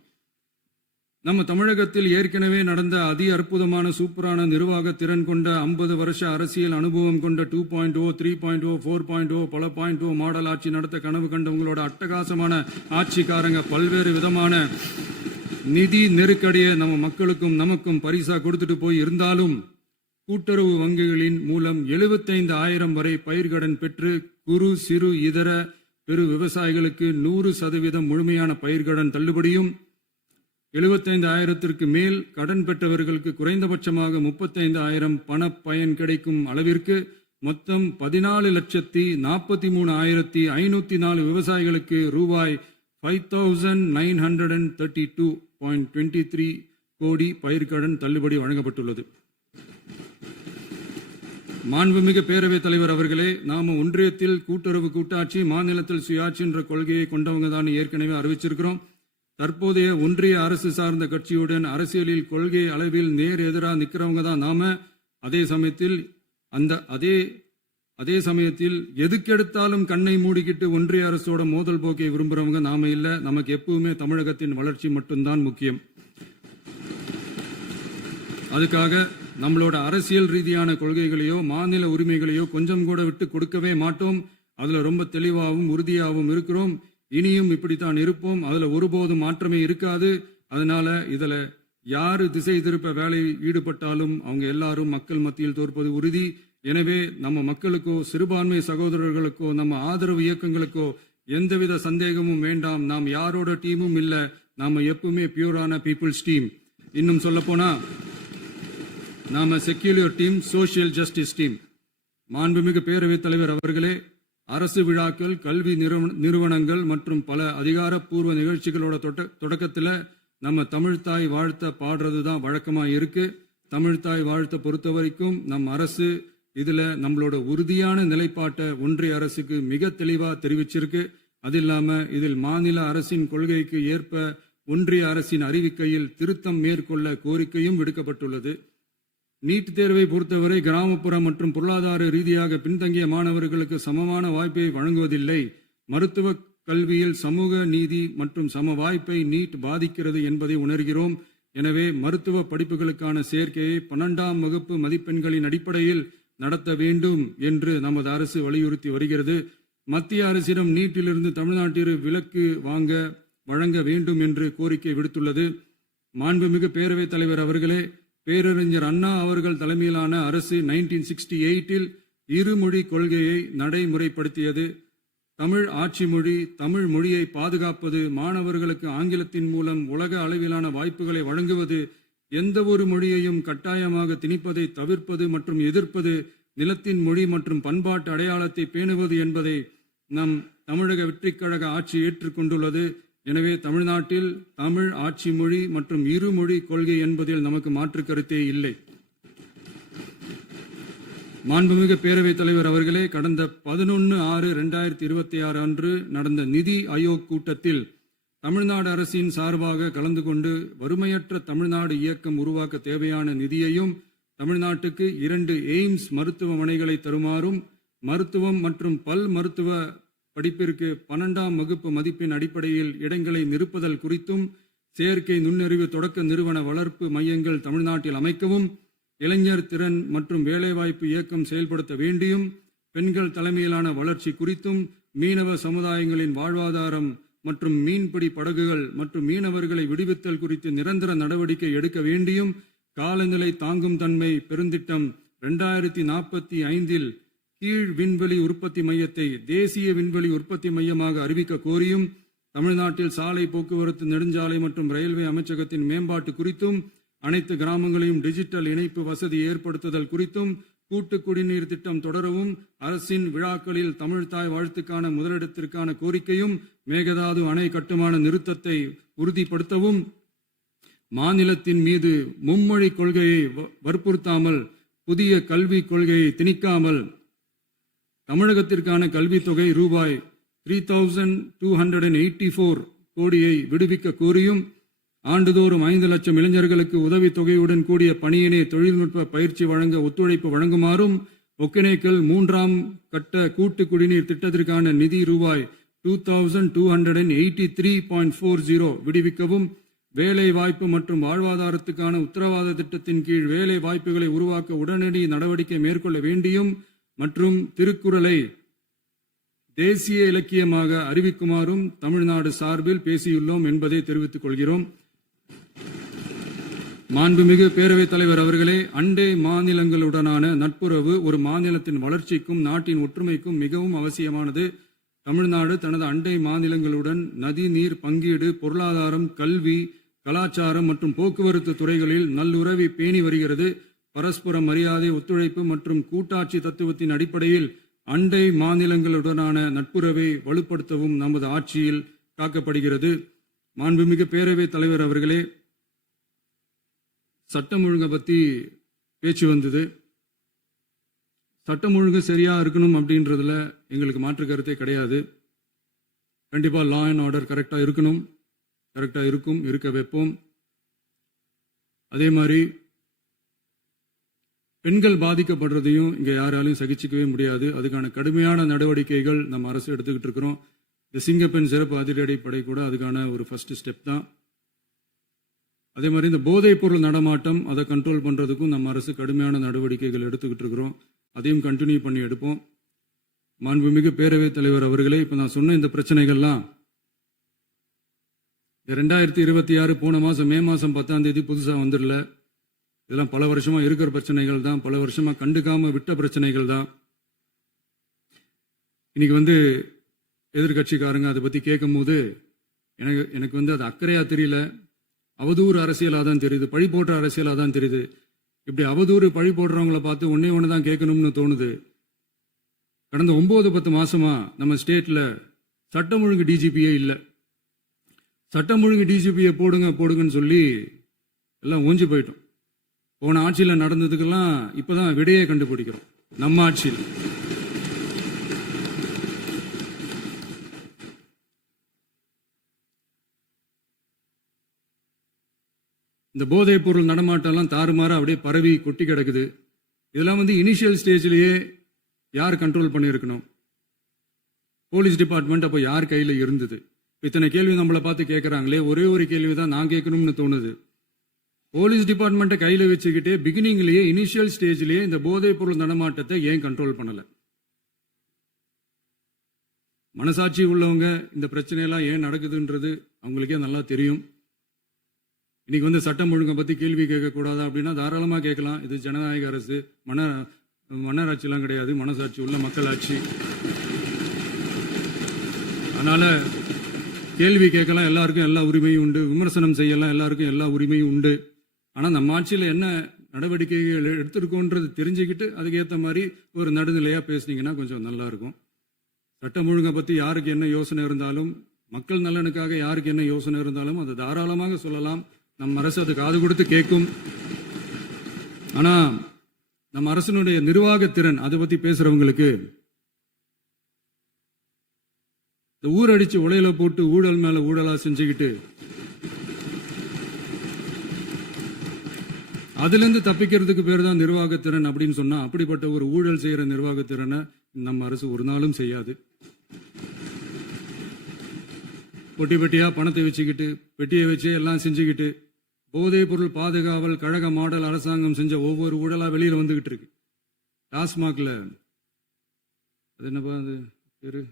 நம்ம தமிழகத்தில் ஏற்கனவே நடந்த அதி அற்புதமான சூப்பரான நிர்வாக திறன் கொண்ட 50 வருஷ அரசியல் அனுபவம் கொண்ட 2.0, 3.0, 4.0 பல 0.0 மாடல் ஆட்சி நடத்த கனவு கண்டவங்களோட அட்டகாசமான ஆட்சிக்காரங்க பல்வேறு விதமான நிதி நெருக்கடியை நம்ம மக்களுக்கும் நமக்கும் பரிசா கொடுத்துட்டு போய் இருந்தாலும் கூட்டுறவு வங்கிகளின் மூலம் 75,000 வரை பயிர்கடன் பெற்று குறு சிறு இதர பெரு விவசாயிகளுக்கு 100% முழுமையான பயிர்கடன் தள்ளுபடியும் 75,000க்கு மேல் கடன் பெற்றவர்களுக்கு குறைந்தபட்சமாக 35,000 பண பயன் கிடைக்கும் அளவிற்கு மொத்தம் 14,43,504 விவசாயிகளுக்கு ரூபாய் 5,932.23 கோடி பயிர்கடன் தள்ளுபடி வழங்கப்பட்டுள்ளது. மாண்புமிகு பேரவைத் தலைவர் அவர்களே, நாம ஒன்றியத்தில் கூட்டுறவு கூட்டாட்சி, மாநிலத்தில் சுயாட்சி என்ற கொள்கையை கொண்டவங்க தான் ஏற்கனவே அறிவிச்சிருக்கிறோம். தற்போதைய ஒன்றிய அரசு சார்ந்த கட்சியுடன் அரசியலில் கொள்கை அளவில் நேர் எதிராக நிற்கிறவங்க தான் நாம. அதே சமயத்தில் எதுக்கெடுத்தாலும் கண்ணை மூடிக்கிட்டு ஒன்றிய அரசோட மோதல் போக்கை விரும்புறவங்க நாம இல்ல. நமக்கு எப்பவுமே தமிழகத்தின் வளர்ச்சி மட்டும்தான் முக்கியம். அதுக்காக நம்மளோட அரசியல் ரீதியான கொள்கைகளையோ மாநில உரிமைகளையோ கொஞ்சம் கூட விட்டு கொடுக்கவே மாட்டோம். அதுல ரொம்ப தெளிவாகவும் உறுதியாகவும் இருக்கிறோம். இனியும் இப்படித்தான் இருப்போம். அதுல ஒருபோதும் மாற்றமே இருக்காது. அதனால இதுல யாரு திசை திருப்ப வேலையில் ஈடுபட்டாலும் அவங்க எல்லாரும் மக்கள் மத்தியில் தோற்பது உறுதி. எனவே நம்ம மக்களுக்கோ சிறுபான்மை சகோதரர்களுக்கோ நம்ம ஆதரவு இயக்கங்களுக்கோ எந்தவித சந்தேகமும் வேண்டாம். நாம் யாரோட டீமும் இல்ல. நாம எப்பவுமே பியூரான பீப்புள்ஸ் டீம். இன்னும் சொல்ல போனா நாம secular team, social justice team. மாண்புமிகு பேரவைத் தலைவர் அவர்களே, அரசு விழாக்கள், கல்வி நிறுவனங்கள் மற்றும் பல அதிகாரப்பூர்வ நிகழ்ச்சிகளோட தொடக்கத்தில் நம்ம தமிழ்தாய் வாழ்த்த பாடுறது தான் வழக்கமா இருக்கு. தமிழ்தாய் வாழ்த்த பொறுத்த வரைக்கும் நம் அரசு இதுல நம்மளோட உறுதியான நிலைப்பாட்டை ஒன்றிய அரசுக்கு மிக தெளிவா தெரிவிச்சிருக்கு. அது இல்லாம இதில் மாநில அரசின் கொள்கைக்கு ஏற்ப ஒன்றிய அரசின் அறிவிக்கையில் திருத்தம் மேற்கொள்ள கோரிக்கையும் விடுக்கப்பட்டுள்ளது. நீட் தேர்வை பொறுத்தவரை கிராமப்புற மற்றும் பொருளாதார ரீதியாக பின்தங்கிய மாணவர்களுக்கு சமமான வாய்ப்பை வழங்குவதில்லை. மருத்துவ கல்வியில் சமூக நீதி மற்றும் சம வாய்ப்பை நீட் பாதிக்கிறது என்பதை உணர்கிறோம். எனவே மருத்துவ படிப்புகளுக்கான சேர்க்கையை 12ஆம் வகுப்பு மதிப்பெண்களின் அடிப்படையில் நடத்த வேண்டும் என்று நமது அரசு வலியுறுத்தி வருகிறது. மத்திய அரசிடம் நீட்டிலிருந்து தமிழ்நாட்டிற்கு விலக்கு வழங்க வேண்டும் என்று கோரிக்கை விடுத்துள்ளது. மாண்புமிகு பேரவைத் தலைவர் அவர்களே, பேரறிஞர் அண்ணா அவர்கள் தலைமையிலான அரசு 1968 இருமொழி கொள்கையை நடைமுறைப்படுத்தியது. தமிழ் ஆட்சி மொழி, தமிழ் மொழியை பாதுகாப்பது, மாணவர்களுக்கு ஆங்கிலத்தின் மூலம் உலக அளவிலான வாய்ப்புகளை வழங்குவது, எந்த ஒரு மொழியையும் கட்டாயமாக திணிப்பதை தவிர்ப்பது மற்றும் எதிர்ப்பது, நிலத்தின் மொழி மற்றும் பண்பாட்டு அடையாளத்தை பேணுவது என்பதை நம் தமிழக வெற்றிக் கழக ஆட்சி ஏற்றுக்கொண்டுள்ளது. எனவே தமிழ்நாட்டில் தமிழ் ஆட்சி மொழி மற்றும் இருமொழி கொள்கை என்பதில் நமக்கு மாற்று கருத்தே இல்லை. மாண்புமிகு பேரவைத் தலைவர் அவர்களே, கடந்த 11/6/2026 அன்று நடந்த நிதி ஆயோக் கூட்டத்தில் தமிழ்நாடு அரசின் சார்பாக கலந்து கொண்டு வறுமையற்ற தமிழ்நாடு இயக்கம் உருவாக்க தேவையான நிதியையும், தமிழ்நாட்டுக்கு 2 எய்ம்ஸ் மருத்துவமனைகளை தருமாறும், மருத்துவம் மற்றும் பல் மருத்துவ படிப்பிற்கு 12ஆம் வகுப்பு மதிப்பின் அடிப்படையில் இடங்களை நிரப்புதல் குறித்தும், செயற்கை நுண்ணறிவு தொடக்க நிறுவன வளர்ப்பு மையங்கள் தமிழ்நாட்டில் அமைக்கவும், இளைஞர் திறன் மற்றும் வேலைவாய்ப்பு இயக்கம் செயல்படுத்த வேண்டியும், பெண்கள் தலைமையிலான வளர்ச்சி குறித்தும், மீனவ சமுதாயங்களின் வாழ்வாதாரம் மற்றும் மீன்பிடி படகுகள் மற்றும் மீனவர்களை விடுவித்தல் குறித்து நிரந்தர நடவடிக்கை எடுக்க வேண்டியும், காலநிலை தாங்கும் தன்மை பெருந்திட்டம் 2045 கீழ் விண்வெளி உற்பத்தி மையத்தை தேசிய விண்வெளி உற்பத்தி மையமாக அறிவிக்க கோரியும், தமிழ்நாட்டில் சாலை போக்குவரத்து, நெடுஞ்சாலை மற்றும் ரயில்வே அமைச்சகத்தின் மேம்பாட்டு குறித்தும், அனைத்து கிராமங்களையும் டிஜிட்டல் இணைப்பு வசதி ஏற்படுத்துதல் குறித்தும், கூட்டு குடிநீர் திட்டம் தொடரவும், அரசின் விழாக்களில் தமிழ்தாய் வாழ்த்துக்கான முதலிடத்திற்கான கோரிக்கையும், மேகதாது அணை கட்டுமான நிறுத்தத்தை உறுதிப்படுத்தவும், மாநிலத்தின் மீது மும்மொழி கொள்கையை வற்புறுத்தாமல் புதிய கல்விக் கொள்கையை திணிக்காமல் தமிழகத்திற்கான கல்வித்தொகை ரூபாய் 3284 கோடியை விடுவிக்க கோரியும், ஆண்டுதோறும் 5 லட்சம் இளைஞர்களுக்கு உதவித்தொகையுடன் கூடிய பணியினை தொழில்நுட்ப பயிற்சி வழங்க ஒத்துழைப்பு வழங்குமாறும், ஒகேனக்கல் 3ஆம் கட்ட கூட்டு குடிநீர் திட்டத்திற்கான நிதி ரூபாய் 2283.40 விடுவிக்கவும், வேலை வாய்ப்பு மற்றும் வாழ்வாதாரத்துக்கான உத்தரவாத திட்டத்தின் கீழ் வேலை வாய்ப்புகளை உருவாக்க உடனடி நடவடிக்கை மேற்கொள்ள வேண்டியும் மற்றும் திருக்குறளை தேசிய இலக்கியமாக அறிவிக்குமாறும் தமிழ்நாடு சார்பில் பேசியுள்ளோம் என்பதை தெரிவித்துக் கொள்கிறோம். மாண்புமிகு பேரவைத் தலைவர் அவர்களே, அண்டை மாநிலங்களுடனான நட்புறவு ஒரு மாநிலத்தின் வளர்ச்சிக்கும் நாட்டின் ஒற்றுமைக்கும் மிகவும் அவசியமானது. தமிழ்நாடு தனது அண்டை மாநிலங்களுடன் நதி நீர் பங்கீடு, பொருளாதாரம், கல்வி, கலாச்சாரம் மற்றும் போக்குவரத்து துறைகளில் நல்லுறவை பேணி வருகிறது. பரஸ்பர மரியாதை, ஒத்துழைப்பு மற்றும் கூட்டாட்சி தத்துவத்தின் அடிப்படையில் அண்டை மாநிலங்களுடனான நட்புறவை வலுப்படுத்தவும் நமது ஆட்சியில் காக்கப்படுகிறது. மாண்புமிகு பேரவைத் தலைவர் அவர்களே, சட்டம் ஒழுங்கை பத்தி பேச்சு வந்தது. சட்டம் ஒழுங்கு சரியா இருக்கணும் அப்படின்றதுல எங்களுக்கு மாற்று கருத்தே கிடையாது. கண்டிப்பா லா அண்ட் ஆர்டர் கரெக்டா இருக்கணும், கரெக்டா இருக்கும், இருக்க வைப்போம். அதே மாதிரி பெண்கள் பாதிக்கப்படுறதையும் இங்க யாராலையும் சகிச்சிக்கவே முடியாது. அதுக்கான கடுமையான நடவடிக்கைகள் நம்ம அரசு எடுத்துக்கிட்டு இருக்கிறோம். இந்த சிங்கப்பெண் சிறப்பு அதிரடி படை கூட அதுக்கான ஒரு ஃபர்ஸ்ட் ஸ்டெப் தான். அதே மாதிரி இந்த போதைப் பொருள் நடமாட்டம், அதை கண்ட்ரோல் பண்றதுக்கும் நம்ம அரசு கடுமையான நடவடிக்கைகள் எடுத்துக்கிட்டு இருக்கிறோம். அதையும் கண்டினியூ பண்ணி எடுப்போம். மாண்புமிகு பேரவைத் தலைவர் அவர்களே, இப்ப நான் சொன்ன இந்த பிரச்சனைகள்லாம் 2026 போன மாசம் மே மாசம் 10ஆம் தேதி புதுசா வந்துடல. இதெல்லாம் பல வருஷமா இருக்கிற பிரச்சனைகள் தான், பல வருஷமா கண்டுக்காம விட்ட பிரச்சனைகள் தான். இன்னைக்கு எதிர்கட்சிக்காரங்க அதை பத்தி கேட்கும் போது எனக்கு அது அக்கறையா தெரியல, அவதூறு அரசியலா தான் தெரியுது, பழி போடுற அரசியலா தான் தெரியுது. இப்படி அவதூறு பழி போடுறவங்களை பார்த்து ஒண்ணு தான் கேட்கணும்னு தோணுது. கடந்த 9-10 மாசமா நம்ம ஸ்டேட்ல சட்டம் ஒழுங்கு டிஜிபியே இல்லை. சட்டம் ஒழுங்கு டிஜிபியை போடுங்கன்னு சொல்லி எல்லாம் ஓஞ்சி போயிட்டோம். போன ஆட்சியில நடந்ததுக்கெல்லாம் இப்பதான் விடையே கண்டுபிடிக்கிறோம் நம்ம ஆட்சியில். இந்த போதைப் பொருள் நடமாட்டம்லாம் தாறுமாறா அப்படியே பரவி கொட்டி கிடக்குது. இதெல்லாம் இனிஷியல் ஸ்டேஜ்லயே யார் கண்ட்ரோல் பண்ணியிருக்கணும்? போலீஸ் டிபார்ட்மெண்ட் அப்போ யார் கையில இருந்தது? இத்தனை கேள்வி நம்மளை பார்த்து கேட்கறாங்களே, ஒரே ஒரு கேள்வி தான் நான் கேட்கணும்னு தோணுது. போலீஸ் டிபார்ட்மெண்ட்டை கையில வச்சுக்கிட்டே பிகினிங்லயே இனிஷியல் ஸ்டேஜ்லயே இந்த போதைப் பொருள் நடமாட்டத்தை ஏன் கண்ட்ரோல் பண்ணல? மனசாட்சி உள்ளவங்க இந்த பிரச்சனையெல்லாம் ஏன் நடக்குதுன்றது அவங்களுக்கே நல்லா தெரியும். இன்னைக்கு சட்டம் ஒழுங்கை பத்தி கேள்வி கேட்கக்கூடாதா அப்படின்னா தாராளமா கேட்கலாம். இது ஜனநாயக அரசு, மன்னராட்சியெல்லாம் கிடையாது, மனசாட்சி உள்ள மக்களாட்சி. அதனால கேள்வி கேட்கலாம், எல்லாருக்கும் எல்லா உரிமையும் உண்டு. விமர்சனம் செய்யலாம், எல்லாருக்கும் எல்லா உரிமையும் உண்டு. ஆனா நம்ம ஆட்சியில என்ன நடவடிக்கைகள் எடுத்திருக்கோன்றது தெரிஞ்சுக்கிட்டு அதுக்கேற்ற மாதிரி ஒரு நடுநிலையா பேசுனீங்கன்னா கொஞ்சம் நல்லா இருக்கும். சட்டம் ஒழுங்கை பத்தி யாருக்கு என்ன யோசனை இருந்தாலும், மக்கள் நலனுக்காக யாருக்கு என்ன யோசனை இருந்தாலும் அதை தாராளமாக சொல்லலாம். நம்ம அரசு அது காது கொடுத்து கேட்கும். ஆனா நம்ம அரசினுடைய நிர்வாகத்திறன் அதை பத்தி பேசுறவங்களுக்கு இந்த ஊரடிச்சு உலையில போட்டு ஊழல் மேல ஊழலா செஞ்சுக்கிட்டு அதுல இருந்து தப்பிக்கிறதுக்கு பேர் தான் நிர்வாகத்திறன் அப்படின்னு சொன்னா, அப்படிப்பட்ட ஒரு ஊழல் செய்யற நிர்வாகத்திறனை நம்ம அரசு ஒரு நாளும் செய்யாது. பொட்டி பெட்டியா பணத்தை வச்சுக்கிட்டு, பெட்டியை வச்சு எல்லாம் செஞ்சுக்கிட்டு, போதைப் பொருள் பாதுகாவல் கழக மாடல் அரசாங்கம் செஞ்ச ஒவ்வொரு ஊழலா வெளியில வந்துகிட்டு இருக்கு. டாஸ்மாக்ல அது என்னப்பா அது பேரு,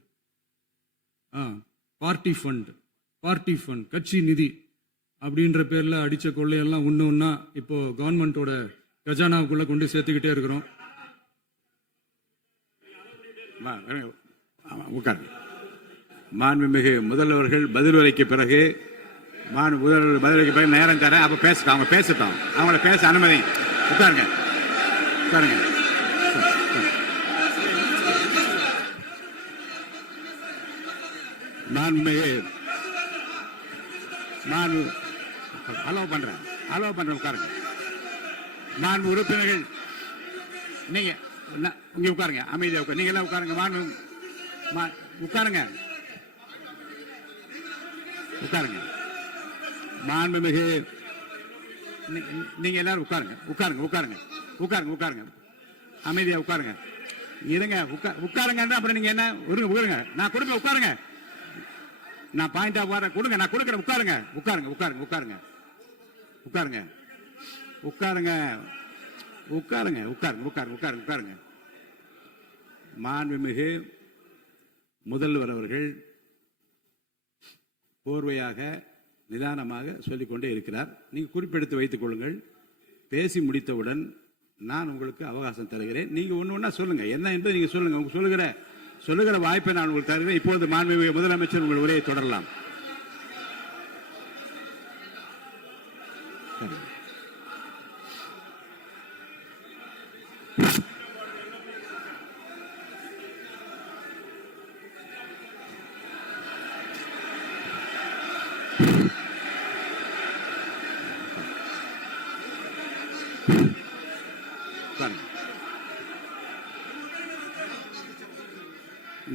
பார்ட்டி ஃபண்ட், கட்சி நிதி அப்படின்ற பேர்ல அடிச்ச கொள்ளையெல்லாம் ஒண்ணு ஒன்னா இப்போ கவர்மெண்டோட கஜானாவுக்குள்ள கொண்டு சேர்த்துக்கிட்டே இருக்கிறோம். உட்காருங்க. மாண்புமிகு முதல்வர்கள் பதில் உரைக்கு பிறகு முதல்வர் பதில் உரைக்கு பிறகு நேரம் தரேன். அப்ப பேசட்டும், அவங்க பேசட்டும், அவங்கள பேச அனுமதி. உட்காருங்க, உட்காருங்க. மாண்புமிகு அலோவ் பண்றேன் உட்காருங்க. மாண்பு உறுப்பினர்கள் நீங்க இங்க உட்காருங்க, அமைதியா உட்காரு. நீங்க எல்லாம் உட்காருங்க. உட்காருங்க, உட்காருங்க. மாண்புமிகு நீங்க எல்லாரும் உட்காருங்க, உட்காருங்க, உட்காருங்க, உட்காருங்க, உட்காருங்க. அமைதியா உட்காருங்க. இருங்க, உட்காருங்க. அப்புறம் நீங்க என்ன உட்காருங்க. நான் கொடுப்பேன், உட்காருங்க. நான் பாயிண்ட் ஆஃப் வர கொடுங்க, நான் கொடுக்குறேன். உட்காருங்க, உட்காருங்க, உட்காருங்க, உட்காருங்க, உட்காருங்க, உட்காருங்க, உட்காருங்க, உட்காருங்க, உட்காருங்க, உட்காருங்க, உட்காருங்க. மாண்புமிகு முதல்வர் அவர்கள் போர்வையாக நிதானமாக சொல்லிக்கொண்டே இருக்கிறார். நீங்க குறிப்பெடுத்து வைத்துக் கொள்ளுங்கள். பேசி முடித்தவுடன் நான் உங்களுக்கு அவகாசம் தருகிறேன். நீங்க ஒன்னு ஒன்னா சொல்லுங்க, என்ன என்பது நீங்க சொல்லுங்க. உங்க சொல்லுகிற வாய்ப்பை நான் உங்களுக்கு தருகிறேன். இப்பொழுது மாண்புமிகு முதலமைச்சர் உங்கள் உரையை தொடரலாம்.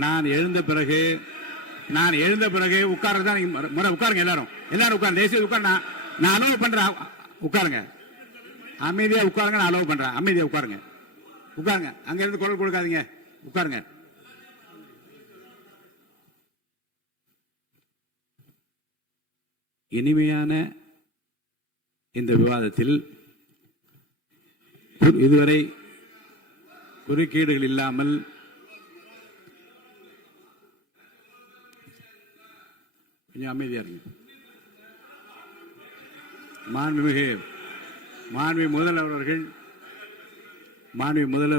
நான் எழுந்த பிறகு உட்கார்றதா முறை. உட்காருங்க, எல்லாரும் உட்காருங்க. தேசிய உட்கார். நான் அலோவ் பண்றேன். உட்காருங்க, அமைதியா உட்காருங்க. நான் அலோவ் பண்றேன். அமைதியா உட்காருங்க, உட்காருங்க. அங்க இருந்து குரல் கொடுக்காதீங்க. உட்காருங்க. இனிமையான இந்த விவாதத்தில் இதுவரை குறுக்கீடுகள் இல்லாமல் கொஞ்சம் அமைதியா இருங்க. மாண்புமிகு முதல்வர்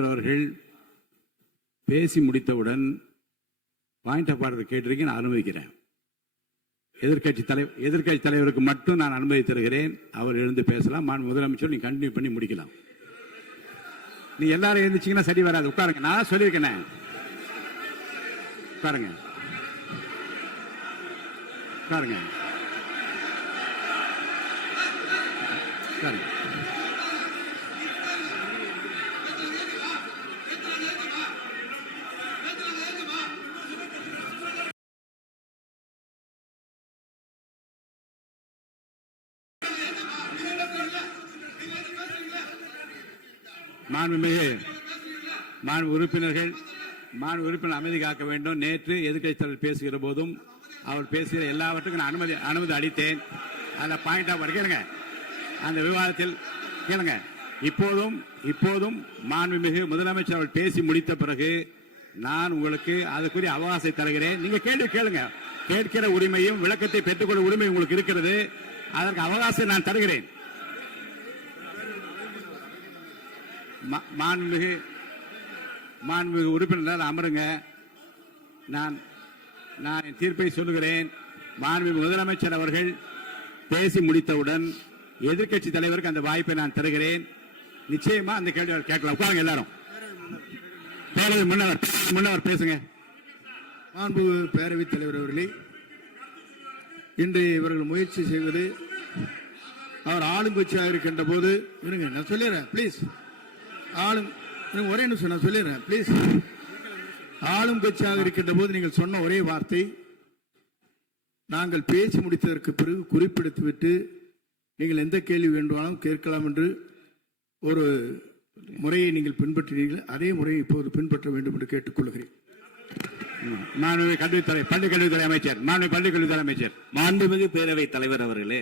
அவர்கள் பேசி முடித்தவுடன் பாயிண்ட் ஆஃப் ஆர்டர் கேட்டிருக்கேன். நான் அனுமதிக்கிறேன். எதிர்கட்சி தலைவருக்கு மட்டும் நான் அனுமதி தருகிறேன். அவர் எழுந்து பேசலாம். முதலமைச்சர் நீங்க கண்டினியூ பண்ணி முடிக்கலாம். நீ எல்லாரும் எழுந்துச்சீங்கன்னா சரி வராது. உட்காருங்க. நான் சொல்லியிருக்கேன். உட்காருங்க, உட்காருங்க, உட்காருங்க. மாண்பு உறுப்பினர் அமைதி காக்க வேண்டும். நேற்று எதிர்க்கட்சி தலைவர் பேசுகிற போதும் அவர் பேசுகிற எல்லாவற்றுக்கும் நான் அனுமதி அளித்தேன். அதில் பாயிண்ட் ஆஃப் கேளுங்க. அந்த விவாதத்தில் கேளுங்க. இப்போதும் மாண்புமிகு முதலமைச்சர் அவர்கள் பேசி முடித்த பிறகு நான் உங்களுக்கு அதுக்குரிய அவகாசத்தை தருகிறேன். நீங்க கேள்வி கேளுங்க. கேட்கிற உரிமையும் விளக்கத்தை பெற்றுக்கொள்ள உரிமை உங்களுக்கு இருக்கிறது. அதற்கு அவகாசம் நான் தருகிறேன். மாண்புமிகு உறுப்பினர் அமருங்க. நான் என் தீர்ப்பை சொல்லுகிறேன். மாண்புமிகு முதலமைச்சர் அவர்கள் பேசி முடித்தவுடன் எதிர்க்கட்சி தலைவருக்கு அந்த வாய்ப்பை நான் தருகிறேன். நிச்சயமா அந்த கேள்வி கேட்கலாம். உட்காருங்க எல்லாரும். முன்னவர் பேசுங்க. மாண்பு பேரவைத் தலைவர் அவர்களே, இன்று இவர்கள் முயற்சி செய்வது அவர் ஆளுங்கட்சியாக இருக்கின்ற போது இருங்க, நான் சொல்லிடுறேன் பிளீஸ். ஒரே நிமிஷம் நான் சொல்லிடுறேன் பிளீஸ். ஆளும் கட்சியாக இருக்கின்ற போது நீங்கள் சொன்ன ஒரே வார்த்தை, நாங்கள் பேசி முடித்ததற்கு பிறகு குறிப்பிடுத்துவிட்டு நீங்கள் எந்த கேள்வி வேண்டுமானாலும் கேட்கலாம் என்று ஒரு முறையை நீங்கள் பின்பற்றினீர்கள். அதே முறையை இப்போது பின்பற்ற வேண்டும் என்று கேட்டுக்கொள்கிறேன். பள்ளிக்கல்வித்துறை அமைச்சர். மாண்புமிகு பேரவைத் தலைவர் அவர்களே,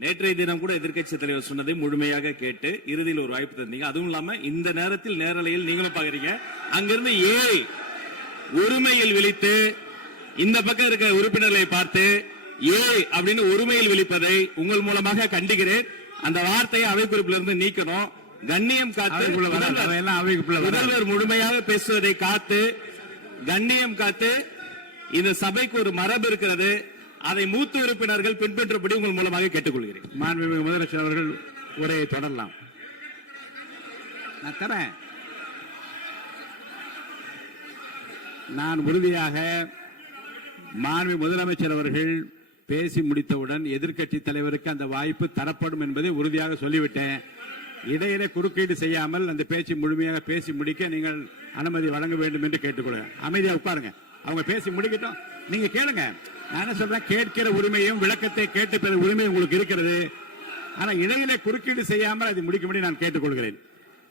நேற்றைய தினம் கூட எதிர்க்கட்சி தலைவர் சொன்னதை முழுமையாக கேட்டு இறுதியில் ஒரு வாய்ப்பு தந்தீங்க. அதுவும் இல்லாம இந்த நேரத்தில் நேரலையில் நீங்களும் பாக்குறீங்க. அங்கிருந்து உரிமையில் விழித்து இந்த பக்கம் இருக்க உறுப்பினர்களை பார்த்து அப்படின்னு உரிமையில் விழிப்பதை உங்கள் மூலமாக கண்டிக்கிறேன். அந்த வார்த்தையை அவை குறிப்பிலிருந்து நீக்கணும். கண்ணியம் காத்து முதல்வர் முழுமையாக பேசுவதை காத்து கண்ணியம் காத்து இந்த சபைக்கு ஒரு மரபு இருக்கிறது, அதை மூத்த உறுப்பினர்கள் பின்பற்றபடி உங்கள் மூலமாக கேட்டுக்கொள்கிறேன். மாண்புமிகு முதலமைச்சர் அவர்கள் உரையை தொடரலாம். நான் தரேன். நான் உறுதியாக மாண்புமிகு முதலமைச்சர் அவர்கள் பேசி முடித்தவுடன் எதிர்க்கட்சி தலைவருக்கு அந்த வாய்ப்பு தரப்படும் என்பதை உறுதியாக சொல்லிவிட்டேன். இடையிலே குறுக்கீடு செய்யாமல் அந்த பேச்சு முழுமையாக பேசி முடிக்க நீங்கள் அனுமதி வழங்க வேண்டும் என்று கேட்டுக்கொள்கிறேன். அமைதியா உட்காருங்க, அவங்க பேசி முடிக்கட்டும், நீங்க கேளுங்க. நான் என்ன சொல்றேன், கேட்கிற உரிமையும் விளக்கத்தை கேட்டு பெற உரிமை உங்களுக்கு இருக்கிறது. ஆனா இடையிலே குறுக்கீடு செய்யாமல் அதை முடிக்கும்படி நான் கேட்டுக்கொள்கிறேன்.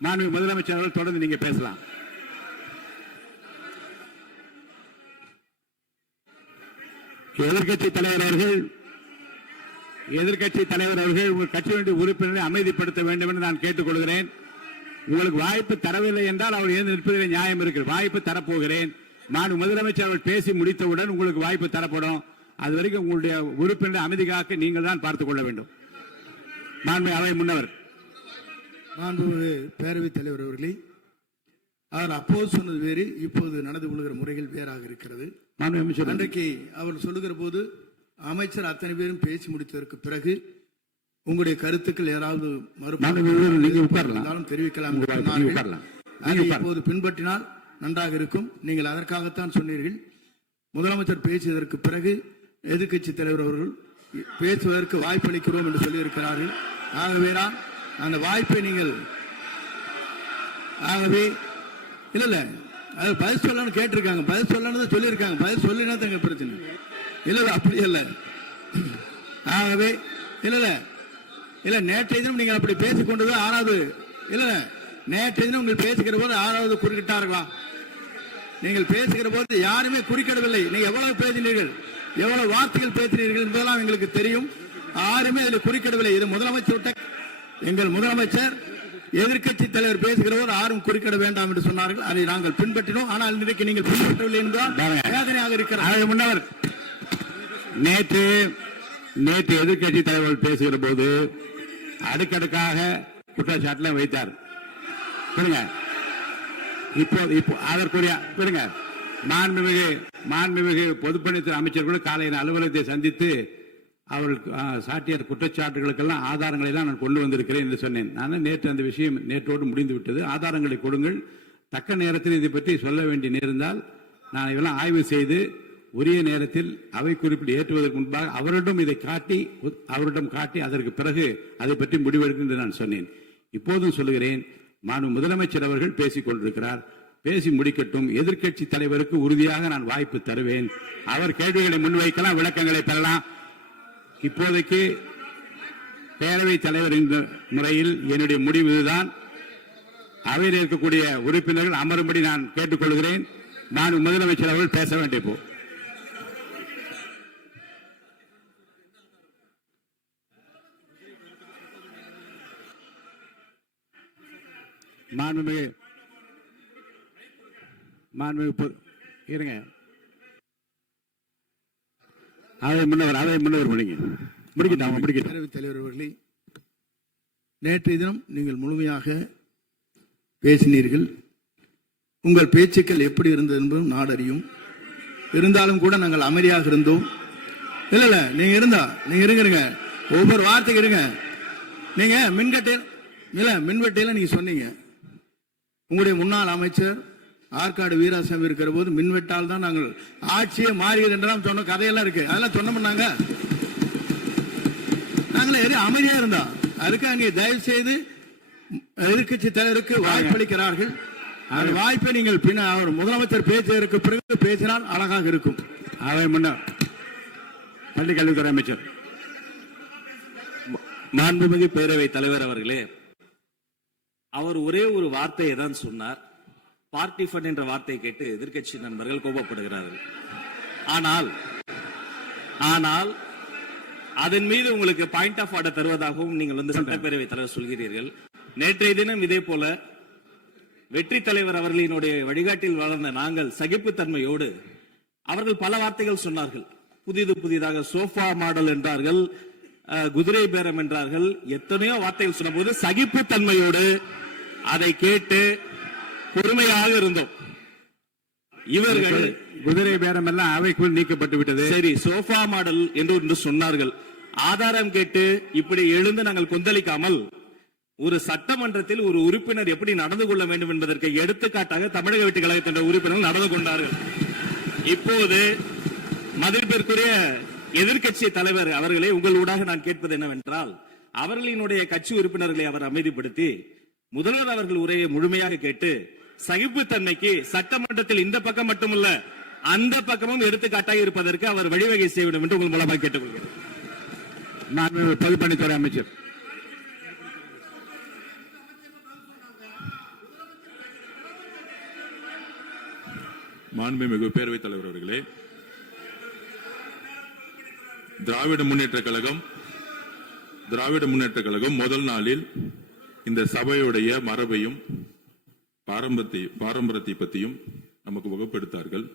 மாண்புமிகு முதலமைச்சர் அவர்கள் தொடர்ந்து நீங்க பேசலாம். எதிர்க்கட்சி தலைவர் அவர்கள் உங்கள் கட்சியினுடைய உறுப்பினரை அமைதிப்படுத்த வேண்டும் என்று நான் கேட்டுக்கொள்கிறேன். உங்களுக்கு வாய்ப்பு தரவில்லை என்றால் அவர் எழுந்து நிற்பதில் நியாயம் இருக்கிறது. வாய்ப்பு தரப்போகிறேன். நான் முதலமைச்சர் அவர்கள் பேசி முடித்தவுடன் உங்களுக்கு வாய்ப்பு தரப்படும். அது வரைக்கும் உங்களுடைய உறுப்பினரை அமைதி காக்க நீங்கள் தான் பார்த்துக் கொள்ள வேண்டும். மாண்புமிகு அவை முன்னவர். மாண்புமிகு பேரவைத் தலைவர் அவர்களே, அவர் அப்போது சொன்னது வேறு, இப்போது நடந்து கொள்கிற முறைகள் வேறாக இருக்கிறது. அன்றைக்கு அவர் சொல்லுகிற போது அமைச்சர் அத்தனை பேரும் பேசி முடித்ததற்கு பிறகு உங்களுடைய கருத்துக்கள் யாராவது தெரிவிக்கலாம். இப்போது பின்பற்றினால் நன்றாக இருக்கும். நீங்கள் அதற்காகத்தான் சொன்னீர்கள். முதலமைச்சர் பேசியதற்கு பிறகு எதிர்க்கட்சி தலைவர் அவர்கள் பேசுவதற்கு வாய்ப்பளிக்கிறோம் என்று சொல்லியிருக்கிறார்கள். ஆகவேதான் அந்த வாய்ப்பை நீங்கள் இல்ல அது பதில் சொல்லணும்னு கேட்டிருக்காங்க. பதில் சொல்லணும் சொல்லியிருக்காங்க. பதில் சொல்லினா தங்க பிரச்சனை இல்ல. அப்படி இல்ல. ஆகவே இல்ல நேற்றைய தினம் நீங்கள் அப்படி பேசிக்கொண்டது ஆறாவது இல்ல. நேற்றைய தினம் நீங்கள் பேசுகிற போது ஆறாவது குறுக்கிட்டார்களா? நீங்கள் பேசுகிற போது யாருமே குறுக்கிடவில்லை. நீங்க எவ்வளவு பேசினீர்கள், எவ்வளவு வார்த்தைகள் பேசினீர்கள் என்பதெல்லாம் எங்களுக்கு தெரியும். யாருமே அதில் குறுக்கிடவில்லை. இது முதலமைச்சர், எங்கள் முதலமைச்சர் எதிர்க்கட்சி தலைவர் பேசுகிறவர் யாரும் குறுக்கிட வேண்டாம் என்று சொன்னார்கள். அதை நாங்கள் பின்பற்றினோம். ஆனால் இன்றைக்கு நீங்கள் பின்பற்றவில்லை என்றால் வேதனையாக இருக்கிறார். முன்னவர் நேற்று எதிர்க்கட்சி தலைவர் பேசுகிற போது அடுக்கடுக்காக குற்றச்சாட்டுல வைத்தார். இப்போ அதற்குரிய மாண்புமிகு பொதுப்பணித்துறை அமைச்சர்கள் காலையில் அலுவலகத்தை சந்தித்து அவர்கள் சாட்டிய குற்றச்சாட்டுகளுக்கெல்லாம் ஆதாரங்களை எல்லாம் நான் கொண்டு வந்திருக்கிறேன் என்று சொன்னேன். நான் நேற்று அந்த விஷயம் நேற்றோடு முடிந்து விட்டது. ஆதாரங்களை கொடுங்கள். தக்க நேரத்தில் இதை பற்றி சொல்ல வேண்டிய நேர்ந்தால் நான் இதெல்லாம் ஆய்வு செய்து உரிய நேரத்தில் அவை குறிப்பிட்டு ஏற்றுவதற்கு முன்பாக அவரிடம் காட்டி அதற்கு பிறகு அதை பற்றி முடிவெடுக்கும் என்று நான் சொன்னேன். இப்போதும் சொல்லுகிறேன், முதலமைச்சர் அவர்கள் பேசிக் கொண்டிருக்கிறார். பேசி முடிக்கட்டும். எதிர்க்கட்சி தலைவருக்கு உறுதியாக நான் வாய்ப்பு தருவேன். அவர் கேள்விகளை முன்வைக்கலாம், விளக்கங்களை பெறலாம். இப்போதைக்கு பேரவைத் தலைவர் என்ற முறையில் என்னுடைய முடிவு இதுதான். அவையில் இருக்கக்கூடிய உறுப்பினர்கள் அமரும்படி நான் கேட்டுக்கொள்கிறேன். நான் முதலமைச்சர் அவர்கள் பேச வேண்டிய போ இருங்க. பேரவைத் தலைவர் அவர்களே, நேற்றைய தினம் நீங்கள் முழுமையாக பேசினீர்கள். உங்கள் பேச்சுக்கள் எப்படி இருந்தது என்பதும் நாடறியும். இருந்தாலும் கூட நாங்கள் அமைதியாக இருந்தோம். இல்ல நீங்க இருங்க, ஒவ்வொரு வார்த்தைக்கு இருங்க. நீங்க மின்வெட்டையில நீங்க சொன்னீங்க, உங்களுடைய முன்னாள் அமைச்சர் ஆற்காடு வீராசாமி இருக்கிற போது மின்வெட்டால் தான் நாங்கள் ஆட்சியே மாறியது என்றெல்லாம் சொன்ன கதையெல்லாம் இருக்கு. அதெல்லாம் சொன்னோம்னாங்க, நாங்களே அமைதியா இருந்தோம். அதுக்காக நீங்க தயவு செய்து எதிர்க்கட்சி தலைவருக்கு வாய்ப்பளிக்கிறார்கள். அந்த வாய்ப்பை நீங்கள் அவர் முதலமைச்சர் பேசுவதற்கு பிறகு பேசினால் அழகாக இருக்கும். அவை முன்னர் பள்ளி கல்வித்துறை அமைச்சர். மாண்புமிகு பேரவைத் தலைவர் அவர்களே, அவர் ஒரே ஒரு வார்த்தையை தான் சொன்னார். பார்ட்டி ஃபண்ட் என்ற வார்த்தையை கேட்டு எதிர்க்கட்சி நண்பர்கள் கோபப்படுகிறார்கள். ஆனால் அதன் மீது உங்களுக்கு பாயிண்ட் ஆஃப் ஆர்டர் தருவதாகவும் நீங்கள் சட்டப்பேரவைத் தலைவர் சொல்கிறீர்கள். நேற்றைய தினம் இதே போல வெற்றி தலைவர் அவர்களினுடைய வழிகாட்டில் வளர்ந்த நாங்கள் சகிப்புத்தன்மையோடு அவர்கள் பல வார்த்தைகள் சொன்னார்கள். புதிதாக சோஃபா மாடல் என்றார்கள், குதிரை பேரம் என்றார்கள், எத்தனையோ வார்த்தைகள் சொன்ன போது சகிப்புத்தன்மையோடு அதை கேட்டு பொறுமையாக இருந்தோம். இவர்கள் குதிரை பேரம் எல்லாம் அவைக்குள் நீக்கப்பட்டு விட்டது. சரி, சோஃபா மாடல் என்று ஒன்று சொன்னார்கள். ஆதாரம் கேட்டு இப்படி எழுந்து நாங்கள் கொந்தளிக்காமல் ஒரு சட்டமன்றத்தில் ஒரு உறுப்பினர் எப்படி நடந்து கொள்ள வேண்டும் என்பதற்கு எடுத்துக்காட்டாக தமிழக வெற்றி கழகத்தின் உறுப்பினர்கள் நடந்து கொண்டார்கள். இப்போது மதிப்பிற்குரிய எதிர்க்கட்சி தலைவர் அவர்களே, உங்கள் ஊடாக நான் கேட்பது என்னவென்றால், அவர்களினுடைய கட்சி உறுப்பினர்களை அவர் அமைதிப்படுத்தி முதல்வர் அவர்கள் உரையை முழுமையாக கேட்டு சகிப்புத்தன்மைக்கு சட்டமன்றத்தில் இந்த பக்கம் மட்டுமல்ல அந்த பக்கமும் எடுத்துக்காட்டாக இருப்பதற்கு அவர் வழிவகை செய்ய வேண்டும் என்று உங்கள் மூலமாக கேட்டுக்கொள்கிறேன். பொதுப்பணித்துறை அமைச்சர். மாண்புமிகு பேரவைத் தலைவர் அவர்களே, திராவிட முன்னேற்ற கழகம் முதல் நாளில் இந்த சபையுடைய மரபையும் பாரம்பரியத்தை பற்றியும் நமக்கு வகுப்படுத்தார்கள்.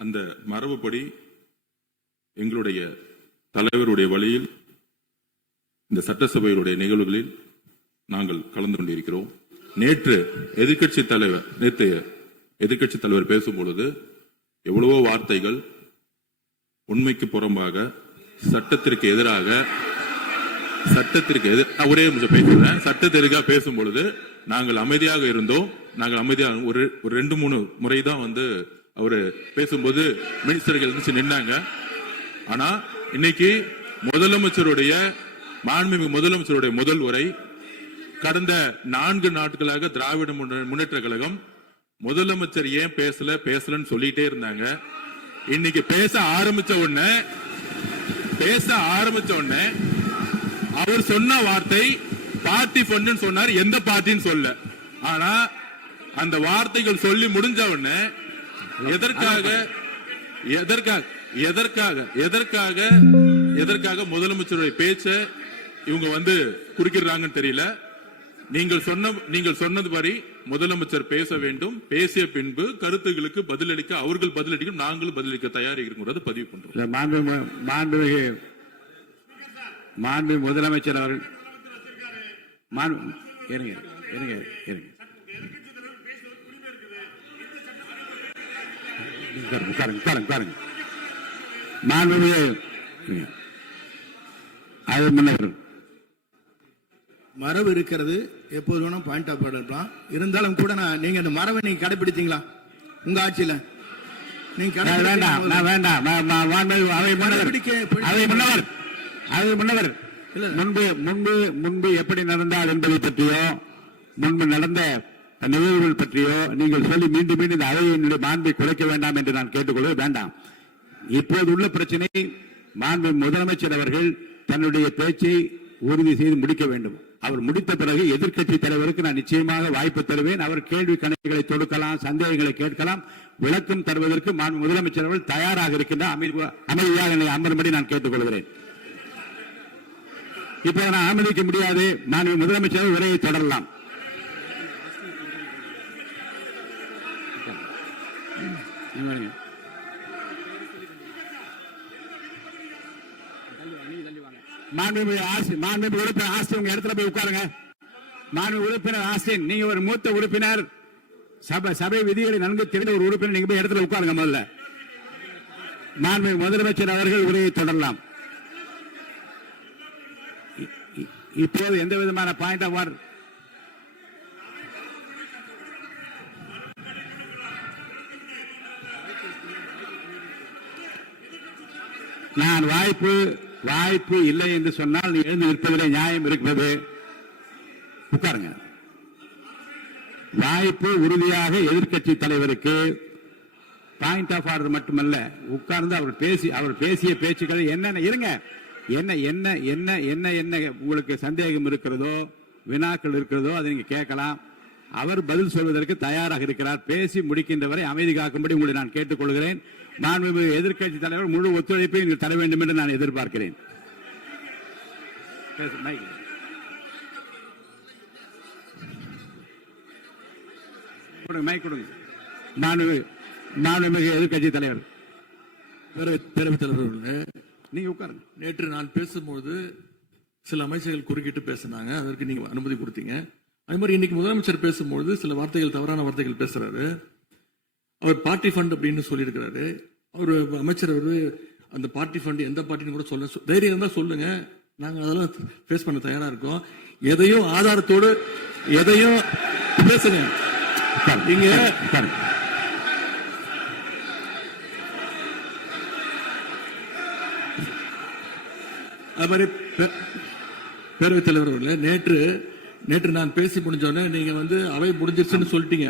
அந்த மரபுப்படி எங்களுடைய தலைவருடைய வழியில் இந்த சட்டசபையுடைய நிகழ்வுகளில் நாங்கள் கலந்து கொண்டிருக்கிறோம். நேற்று எதிர்க்கட்சி தலைவர் பேசும் பொழுது எவ்வளவோ வார்த்தைகள் உண்மைக்கு புறம்பாக சட்டத்திற்கு எதிராக ஒரே நிமிஷம் பேசுறேன். சட்டத்திற்காக பேசும் பொழுது நாங்கள் அமைதியாக இருந்தோம். ஒரு 2-3 முறை தான் அவரு பேசும்போது மினிஸ்டர்கள் இருந்துச்சு நின்னாங்க. ஆனா இன்னைக்கு மாண்புமிகு முதலமைச்சருடைய முதல் உரை கடந்த 4 நாட்களாக திராவிட முன்னேற்ற கழகம் முதலமைச்சர் ஏன் பேசலன்னு சொல்லிட்டே இருந்தாங்க. இன்னைக்கு பேச ஆரம்பிச்ச உடனே அவர் சொன்ன வார்த்தை பார்ட்டி ஃபண்ட் சொன்னார். எந்த பார்ட்டின்னு சொல்ல. ஆனா அந்த வார்த்தைகள் சொல்லி முடிஞ்ச உடனே எதற்காக முதலமைச்சருடைய பேச்ச இவங்க குறுக்கிறாங்கன்னு தெரியல. நீங்கள் சொன்னதுபடி முதலமைச்சர் பேச வேண்டும். பேசிய பின்பு கருத்துகளுக்கு பதிலளிக்க அவர்கள் பதிலளிக்கும், நாங்களும் பதிலளிக்க தயாராக இருக்கிறது பதிவு பண்றோம். மாண்பு முதலமைச்சர் அவர்கள் மரபு இருக்கிறது. எப்போது வேணா பாயிண்ட் ஆஃப் ஆர்டர் இருக்கலாம். இருந்தாலும் கூட நீங்க இந்த மரபை நீங்க கடைபிடித்தீங்களா உங்க ஆட்சியில? நீங்க முன்பு எப்படி நடந்தால் என்பதை பற்றியோ முன்பு நடந்த நிகழ்வுகள் பற்றியோ நீங்கள் சொல்லி மீண்டும் மீண்டும் இந்த அவையினுடைய மாண்பை குறைக்க வேண்டாம் என்று நான் கேட்டுக்கொள்ள வேண்டாம். இப்போது உள்ள பிரச்சனை, மாண்பு முதலமைச்சர் அவர்கள் தன்னுடைய பேச்சை உறுதி செய்து முடிக்க வேண்டும். அவர் முடித்த பிறகு எதிர்க்கட்சி தலைவருக்கு நான் நிச்சயமாக வாய்ப்பு தருவேன். அவர் கேள்வி கணக்குகளை தொடுக்கலாம், சந்தேகங்களை கேட்கலாம். விளக்கம் தருவதற்கு மாண்பு முதலமைச்சர் அவர்கள் தயாராக இருக்கின்றார். அமைதியாக என்னை அமரும்படி நான் கேட்டுக்கொள்கிறேன். இப்ப நான் அனுமதிக்க முடியாது. மாண்பு முதலமைச்சர் உரையை தொடரலாம். மாண்புமிகு உறுப்பினர் ஆஸ்டின் உங்க இடத்துல போய் உட்காருங்க. மாண்புமிகு உறுப்பினர் ஆஸ்டின், நீங்க ஒரு மூத்த உறுப்பினர், சபை விதிகளை நன்கு தெரிந்த ஒரு உறுப்பினர், நீங்க போய் இடத்துல உட்காருங்க. முதல்ல மாண்புமிகு முதலமைச்சர் அவர்கள் உரையை தொடரலாம். இப்போது எந்த விதமான பாயிண்ட் ஆஃப் ஆர்டர் நான் வாய்ப்பு இல்லை என்று சொன்னால் நீ எழுந்து நிற்பதிலே நியாயம் இருக்கிறது. உட்காருங்க. வாய்ப்பு உறுதியாக எதிர்க்கட்சி தலைவருக்கு பாயிண்ட் ஆஃப் ஆர்டர் மட்டுமல்ல, உட்கார்ந்து அவர் பேசிய பேச்சுக்கள் என்னென்ன இருங்க, என்ன உங்களுக்கு சந்தேகம் இருக்கிறதோ, வினாக்கள் இருக்கிறதோ அதை நீங்க கேட்கலாம். அவர் பதில் சொல்வதற்கு தயாராக இருக்கிறார். பேசி முடிக்கின்ற வரை அமைதி காக்கும்படி உங்களை நான் கேட்டுக்கொள்கிறேன். மாண்புமிகு எதிர்க்கட்சி தலைவர் முழு ஒத்துழைப்பை நீங்கள் தர வேண்டும் என்று நான் எதிர்பார்க்கிறேன். மாண்புமிகு எதிர்க்கட்சி தலைவர், பேரவைத் தலைவர், நீங்க உட்காருங்க. நேற்று நான் பேசும்போது சில அமைச்சர்கள் குறுக்கிட்டு பேசினாங்க. அதற்கு நீங்க அனுமதி கொடுத்தீங்க. அது மாதிரி இன்னைக்கு முதலமைச்சர் பேசும்பொழுது சில வார்த்தைகள், தவறான வார்த்தைகள் பேசுறாரு. அவர் பார்ட்டி ஃபண்ட் அப்படின்னு சொல்லியிருக்கிறாரு. அவர் அமைச்சர் அந்த பார்ட்டி ஃபண்ட் எந்த பார்ட்டின்னு கூட சொல்ல தைரியம் இருந்தா சொல்லுங்க, நாங்க அதெல்லாம் ஃபேஸ் பண்ண தயாரா இருக்கோம். எதையும் ஆதாரத்தோடு எதையும் பேசுங்க. நீங்க அது மாதிரி பேரவைத் தலைவர் அவர்களே, நேற்று நான் பேசி முடிஞ்சோடனே நீங்க அவை முடிஞ்சிருச்சுன்னு சொல்லிட்டீங்க.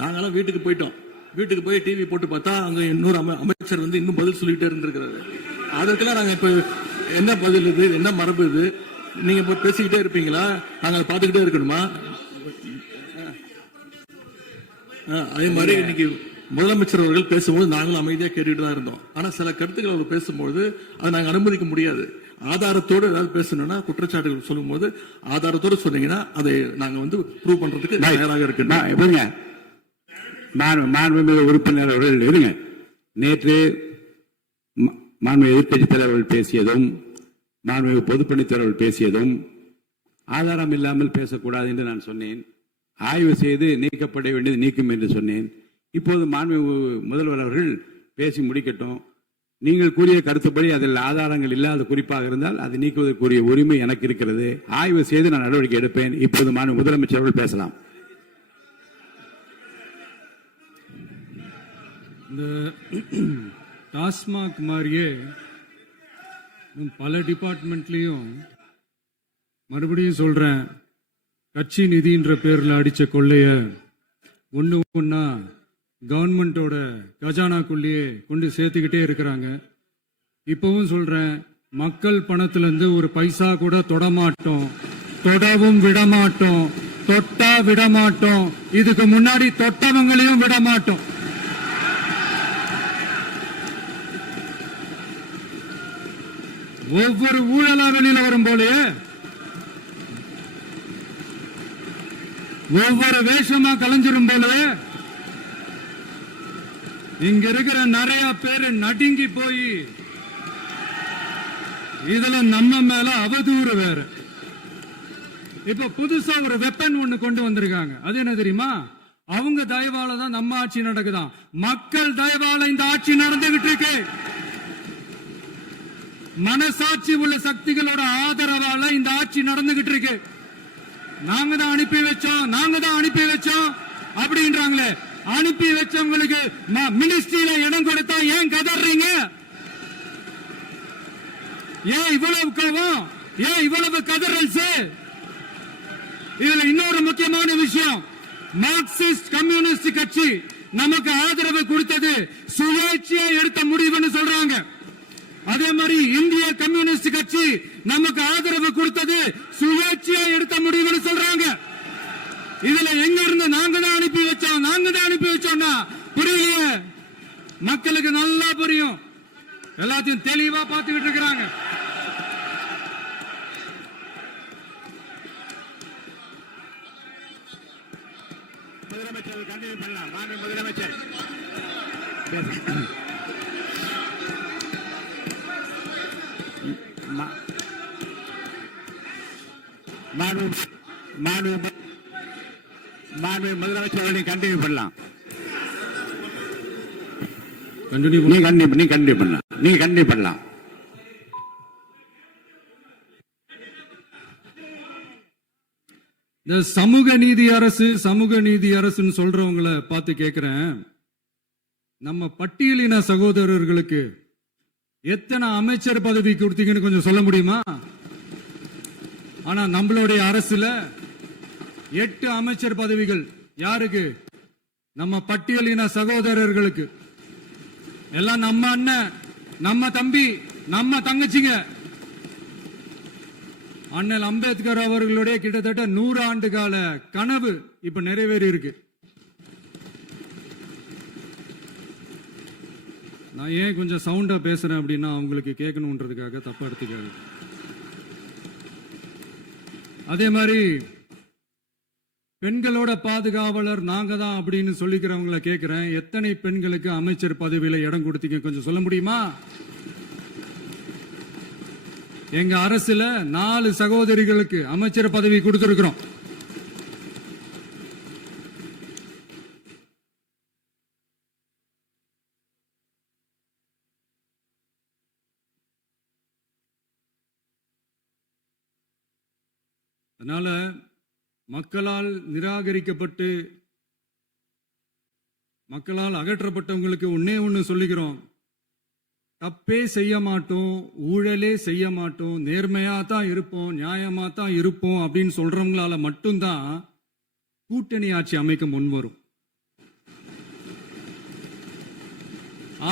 நாங்கெல்லாம் வீட்டுக்கு போயிட்டோம். வீட்டுக்கு போய் டிவி போட்டு பார்த்தா அங்க இன்னொரு அமைச்சர் இன்னும் பதில் சொல்லிட்டே இருந்திருக்கிறாரு. அதற்கெல்லாம் நாங்க இப்ப என்ன பதில் இது, என்ன மரபு இது? நீங்க இப்ப பேசிக்கிட்டே இருப்பீங்களா? நாங்க அதை பார்த்துக்கிட்டே இருக்கணுமா? அதே மாதிரி இன்னைக்கு முதலமைச்சர் அவர்கள் பேசும்போது நாங்களும் அமைதியா கேட்டுட்டு தான் இருந்தோம். ஆனா சில கருத்துக்கள் அவர் பேசும்போது அதை நாங்க அனுமதிக்க முடியாது. ஆதாரத்தோடு ஏதாவது பேசணும்னா, குற்றச்சாட்டுகள் சொல்லும் போது ஆதாரத்தோடு சொன்னீங்கன்னா அதை நாங்க ப்ரூவ் பண்றதுக்கு தயாராக இருக்கு. மாண்புமிகு உறுப்பினர் அவர்கள் இருங்க. நேற்று மாண்புமிகு எதிர்க்கட்சி தலைவர்கள் பேசியதும், மாண்புமிகு பொதுப்பணித்தலைவர்கள் பேசியதும் ஆதாரம் இல்லாமல் பேசக்கூடாது என்று நான் சொன்னேன். ஆய்வு செய்து நீக்கப்பட வேண்டியது நீக்கும் என்று சொன்னேன். இப்போது மாண்புமிகு முதல்வர் அவர்கள் பேசி முடிக்கட்டும். நீங்கள் கூறிய கருத்துப்படி அதில் ஆதாரங்கள் இல்லாத குறிப்பாக இருந்தால் அதை நீக்குவதற்குரிய உரிமை எனக்கு இருக்கிறது. ஆய்வு செய்து நான் நடவடிக்கை எடுப்பேன். இப்போது மாண்புமிகு முதலமைச்சர் அவர்கள் பேசலாம். இந்த டாஸ்மாக் மாதிரியே பல டிபார்ட்மெண்ட்லயும், மறுபடியும் சொல்றேன், கட்சி நிதின்ற பேர்ல அடிச்ச கொள்ளைய ஒன்னா கவர்மெண்டோட கஜானாக்குள்ளேயே கொண்டு சேர்த்துக்கிட்டே இருக்கிறாங்க. இப்பவும் சொல்றேன், மக்கள் பணத்துல இருந்து ஒரு பைசா கூட தொடமாட்டோம், தொடவும் விடமாட்டோம், தொட்டா விடமாட்டோம். இதுக்கு முன்னாடி தொட்டவங்களையும் விடமாட்டோம். ஒவ்வொரு ஊழலா வெளியில வரும் போலே, ஒவ்வொரு வேஷமா கலைஞ்சிரும் போலே, இங்க இருக்கிற நிறைய பேரு நடுங்கி போய் இதுல நம்ம மேல அவதூறு வேற. இப்ப புதுசா ஒரு வெப்பன் ஒண்ணு கொண்டு வந்திருக்காங்க. அது என்ன தெரியுமா? அவங்க தயவால தான் நம்ம ஆட்சி நடக்குதான். மக்கள் தயவால இந்த ஆட்சி நடந்துகிட்டு இருக்கு. மனசாட்சி உள்ள சக்திகளோட ஆதரவால இந்த ஆட்சி நடந்துகிட்டு இருக்கு. நாங்க தான் அனுப்பி வச்சோம் அப்படின்றாங்களே. அனுப்பி வச்சவங்களுக்கு மினிஸ்ட்ரியில இடம் கொடுத்தா ஏன் கதறீங்க? ஏன் இவ்வளவு கோவம்? ஏன் இவ்வளவு கதறல்? இதுல இன்னொரு முக்கியமான விஷயம், மார்க்சிஸ்ட் கம்யூனிஸ்ட் கட்சி நமக்கு ஆதரவு கொடுத்தது சுயேட்சையா எடுத்த முடிவுன்னு சொல்றாங்க. அதே மாதிரி இந்திய கம்யூனிஸ்ட் கட்சி நமக்கு ஆதரவு கொடுத்தது சுயேட்சையா எடுத்த முடிவுன்னு சொல்றாங்க. இதுல எங்க இருந்து நாங்க தான் அனுப்பி வச்சோம்னா புரியலையே. மக்களுக்கு நல்லா புரியும். எல்லாத்தையும் தெளிவா பார்த்துக்கிட்டு இருக்கிறாங்க. முதலமைச்சர் கண்டினியூ பண்ணலாம். முதலமைச்சர் முதலமைச்சர் கண்டினியூ பண்ணலாம். நீங்க கண்டினியூ பண்ணலாம். இந்த சமூக நீதி அரசுன்னு சொல்றவங்களை பார்த்து கேட்கிறேன், நம்ம பட்டியலின சகோதரர்களுக்கு எத்தனை அமைச்சர் பதவி கொடுத்தீங்கன்னு கொஞ்சம் சொல்ல முடியுமா? ஆனா நம்மளுடைய அரசுல 8 அமைச்சர் பதவிகள் யாருக்கு? நம்ம பட்டியலின சகோதரர்களுக்கு. எல்லாம் நம்ம அண்ணன், நம்ம தம்பி, நம்ம தங்கச்சிங்க. அண்ணல் அம்பேத்கர் அவர்களுடைய கிட்டத்தட்ட 100 ஆண்டு கால கனவு இப்ப நிறைவேறி இருக்கு. நான் ஏன் கொஞ்சம் சவுண்டா பேசுறேன் அப்படின்னா அவங்களுக்கு கேட்கணுன்றதுக்காக தப்பா எடுத்துக்காது. அதே மாதிரி பெண்களோட பாதுகாவலர் நாங்க தான் அப்படின்னு சொல்லிக்கிறவங்களை கேட்கிறேன், எத்தனை பெண்களுக்கு அமைச்சர் பதவியில இடம் கொடுத்தீங்க கொஞ்சம் சொல்ல முடியுமா? எங்க அரசுல 4 சகோதரிகளுக்கு அமைச்சர் பதவி கொடுத்திருக்கிறோம். அதனால மக்களால் நிராகரிக்கப்பட்டு மக்களால் அகற்றப்பட்டவங்களுக்கு ஒன்னே ஒன்று சொல்லிக்கிறோம், தப்பே செய்ய மாட்டோம், ஊழலே செய்ய மாட்டோம், நேர்மையா தான் இருப்போம், நியாயமா தான் இருப்போம் அப்படின்னு சொல்றவங்களால மட்டும்தான் கூட்டணி ஆட்சி அமைக்க முன்வரும்.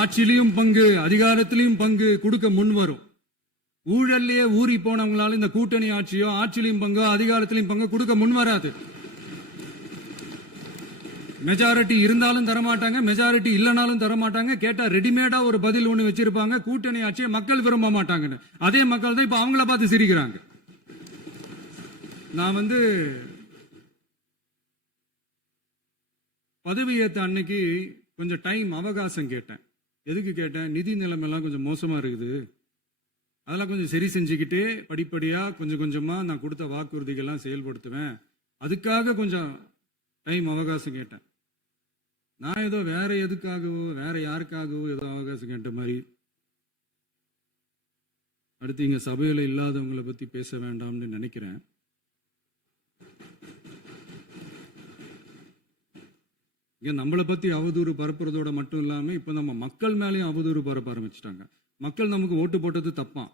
ஆட்சியிலையும் பங்கு, அதிகாரத்திலையும் பங்கு கொடுக்க முன்வரும். ஊழல்லையே ஊறி போனவங்களால இந்த கூட்டணி ஆட்சியோ ஆட்சியிலையும் பங்கோ அதிகாரத்திலையும் பங்கு கொடுக்க முன்வராது. மெஜாரிட்டி இருந்தாலும் தரமாட்டாங்க, மெஜாரிட்டி இல்லைனாலும் தரமாட்டாங்க. கேட்டா ரெடிமேடா ஒரு பதில் ஒண்ணு வச்சிருப்பாங்க, கூட்டணி ஆட்சியை மக்கள் விரும்ப மாட்டாங்கன்னு. அதே மக்கள் தான் இப்ப அவங்கள பார்த்து சிரிக்கிறாங்க. நான் பதவியேற்ற அன்னைக்கு கொஞ்சம் டைம் அவகாசம் கேட்டேன். எதுக்கு கேட்டேன்? நிதி நிலைமைலாம் கொஞ்சம் மோசமா இருக்குது, அதெல்லாம் கொஞ்சம் சரி செஞ்சுக்கிட்டே படிப்படியா கொஞ்சம் கொஞ்சமா நான் கொடுத்த வாக்குறுதிகள்லாம் செயல்படுத்துவேன், அதுக்காக கொஞ்சம் டைம் அவகாசம் கேட்டேன். நான் ஏதோ வேற எதுக்காகவோ வேற யாருக்காகவோ ஏதோ அவகாசம் கேட்ட மாதிரி. அடுத்து இங்க சபையில இல்லாதவங்களை பத்தி பேச வேண்டாம்னு நினைக்கிறேன். இங்க நம்மளை பத்தி அவதூறு பரப்புறதோட மட்டும் இல்லாம இப்ப நம்ம மக்கள் மேலேயும் அவதூறு பரப்ப ஆரம்பிச்சிட்டாங்க. மக்கள் நமக்கு ஓட்டு போட்டது தப்பான்,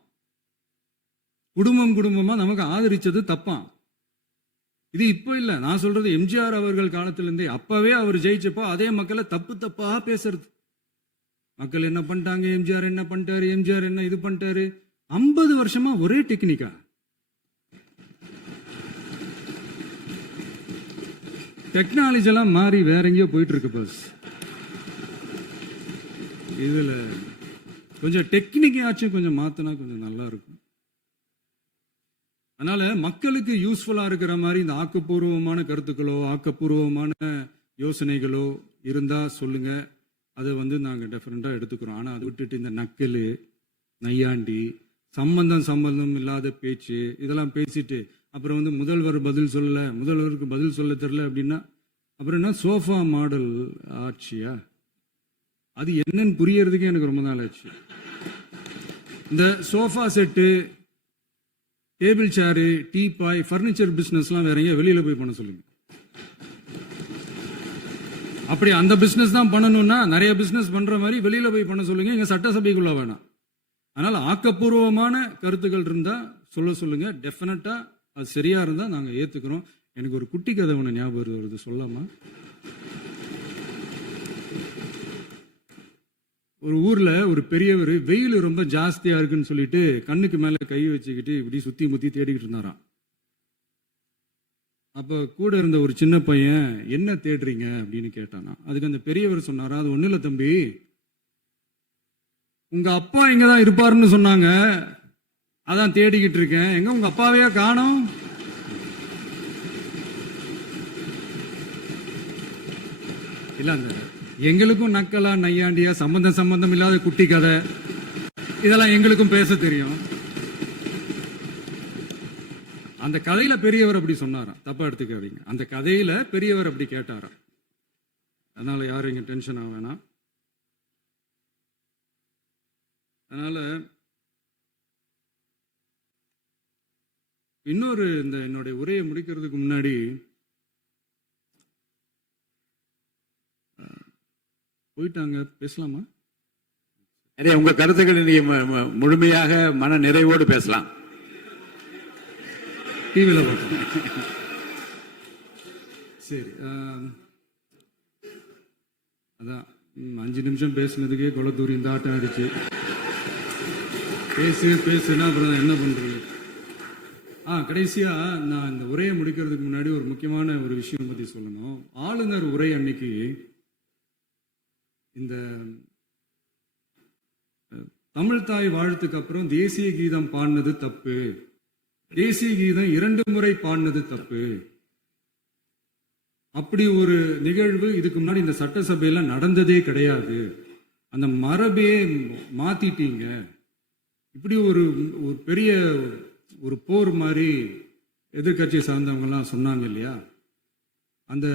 குடும்பம் குடும்பமா நமக்கு ஆதரிச்சது தப்பான். இது இப்ப இல்ல, நான் சொல்றது எம்ஜிஆர் அவர்கள் காலத்திலிருந்தே. அப்பவே அவர் ஜெயிச்சப்போ அதே மக்களை தப்பு தப்பா பேசுறது. மக்கள் என்ன பண்ணிட்டாங்க, எம்ஜிஆர் என்ன பண்ணிட்டாரு, எம்ஜிஆர் என்ன இது பண்ணிட்டாரு. 50 வருஷமா ஒரே டெக்னிக்கா. டெக்னாலஜி எல்லாம் மாறி வேற எங்கேயோ போயிட்டு இருக்கு. பஸ் இதுல கொஞ்சம் டெக்னிக்காச்சும் கொஞ்சம் மாத்தினா கொஞ்சம் நல்லா இருக்கும். அதனால மக்களுக்கு யூஸ்ஃபுல்லா இருக்கிற மாதிரி இந்த ஆக்கப்பூர்வமான கருத்துக்களோ ஆக்கப்பூர்வமான யோசனைகளோ இருந்தா சொல்லுங்க, அதை நாங்க டெஃபரெண்டா எடுத்துக்கிறோம். ஆனா அதை விட்டுட்டு இந்த நக்கல் நையாண்டி சம்பந்தம் இல்லாத பேச்சு இதெல்லாம் பேசிட்டு அப்புறம் முதல்வர் பதில் சொல்லல, முதல்வருக்கு பதில் சொல்ல தெரியல அப்படின்னா அப்புறம் என்ன சோஃபா மாடல் ஆட்சியா? அது என்னன்னு புரியறதுக்கே எனக்கு ரொம்ப நாள் ஆச்சு. இந்த sofa set, table chair, teapoy, furniture பிசினஸ்லாம் வேற எங்க வெளியில போய் பண்ண சொல்லுங்க. அப்படி அந்த பிசினஸ் தான் பண்ணணும்னா நிறைய பிசினஸ் பண்ற மாதிரி வெளியில போய் பண்ண சொல்லுங்க, இங்க சட்டசபைக்குள்ள வேணாம். அதனால ஆக்கப்பூர்வமான கருத்துக்கள் இருந்தா சொல்லுங்க, டெஃபினட்டா அது சரியா இருந்தா நாங்க ஏத்துக்கிறோம். எனக்கு ஒரு குட்டி கதை ஒண்ணு ஞாபகம் வருது, சொல்லாமா? ஒரு ஊர்ல ஒரு பெரியவர் வெயில் ரொம்ப ஜாஸ்தியா இருக்குன்னு சொல்லிட்டு கண்ணுக்கு மேல கை வச்சுக்கிட்டு இப்படி சுத்தி முத்தி தேடிக்கிட்டு இருந்தாராம். அப்ப கூட இருந்த ஒரு சின்ன பையன் என்ன தேடுறீங்க அப்படின்னு கேட்டானா. அதுக்கு அந்த பெரியவர் சொன்னாரா, அது ஒண்ணு இல்ல தம்பி, உங்க அப்பா இங்கதான் இருப்பாருன்னு சொன்னாங்க, அதான் தேடிக்கிட்டு இருக்கேன். எங்க உங்க அப்பாவையா காணோம்? இல்ல அந்த எங்களுக்கும் நக்கலா நையாண்டியா சம்பந்தம் இல்லாத குட்டி கதை இதெல்லாம் எங்களுக்கும் பேச தெரியும். அந்த கதையில பெரியவர் அப்படி சொன்னாராம், தப்பா எடுத்துக்காதீங்க. அந்த கதையில பெரியவர் அப்படி கேட்டாராம். அதனால யாரும் இங்க டென்ஷன் ஆக வேணாம். அதனால இன்னொரு இந்த என்னுடைய உரையை முடிக்கிறதுக்கு முன்னாடி போயிட்டாங்க, பேசலாமா? உங்க கருத்துக்களை நீங்க முழுமையாக மன நிறைவோடு பேசலாம். டிவியில சரி. அதான் 5 நிமிஷம் பேசுனதுக்கே கொலத்தூரி இந்த ஆட்டம் ஆயிடுச்சு. பேசுனா அப்புறம் என்ன பண்றது? கடைசியா நான் இந்த உரையை முடிக்கிறதுக்கு முன்னாடி ஒரு முக்கியமான ஒரு விஷயம் பத்தி சொல்லணும். ஆளுநர் உரை அன்னைக்கு இந்த தமிழ் தாய் வாழ்த்துக்கு அப்புறம் தேசிய கீதம் பாடினது தப்பு, தேசிய கீதம் 2 முறை பாடினது தப்பு. அப்படி ஒரு நிகழ்வு இதுக்கு முன்னாடி இந்த சட்டசபையில நடந்ததே கிடையாது. அந்த மரபே மாத்திட்டீங்க. இப்படி ஒரு பெரிய ஒரு போர் மாதிரி எதிர்கட்சி சார்ந்தவங்க எல்லாம் சொன்னாங்க இல்லையா? அந்த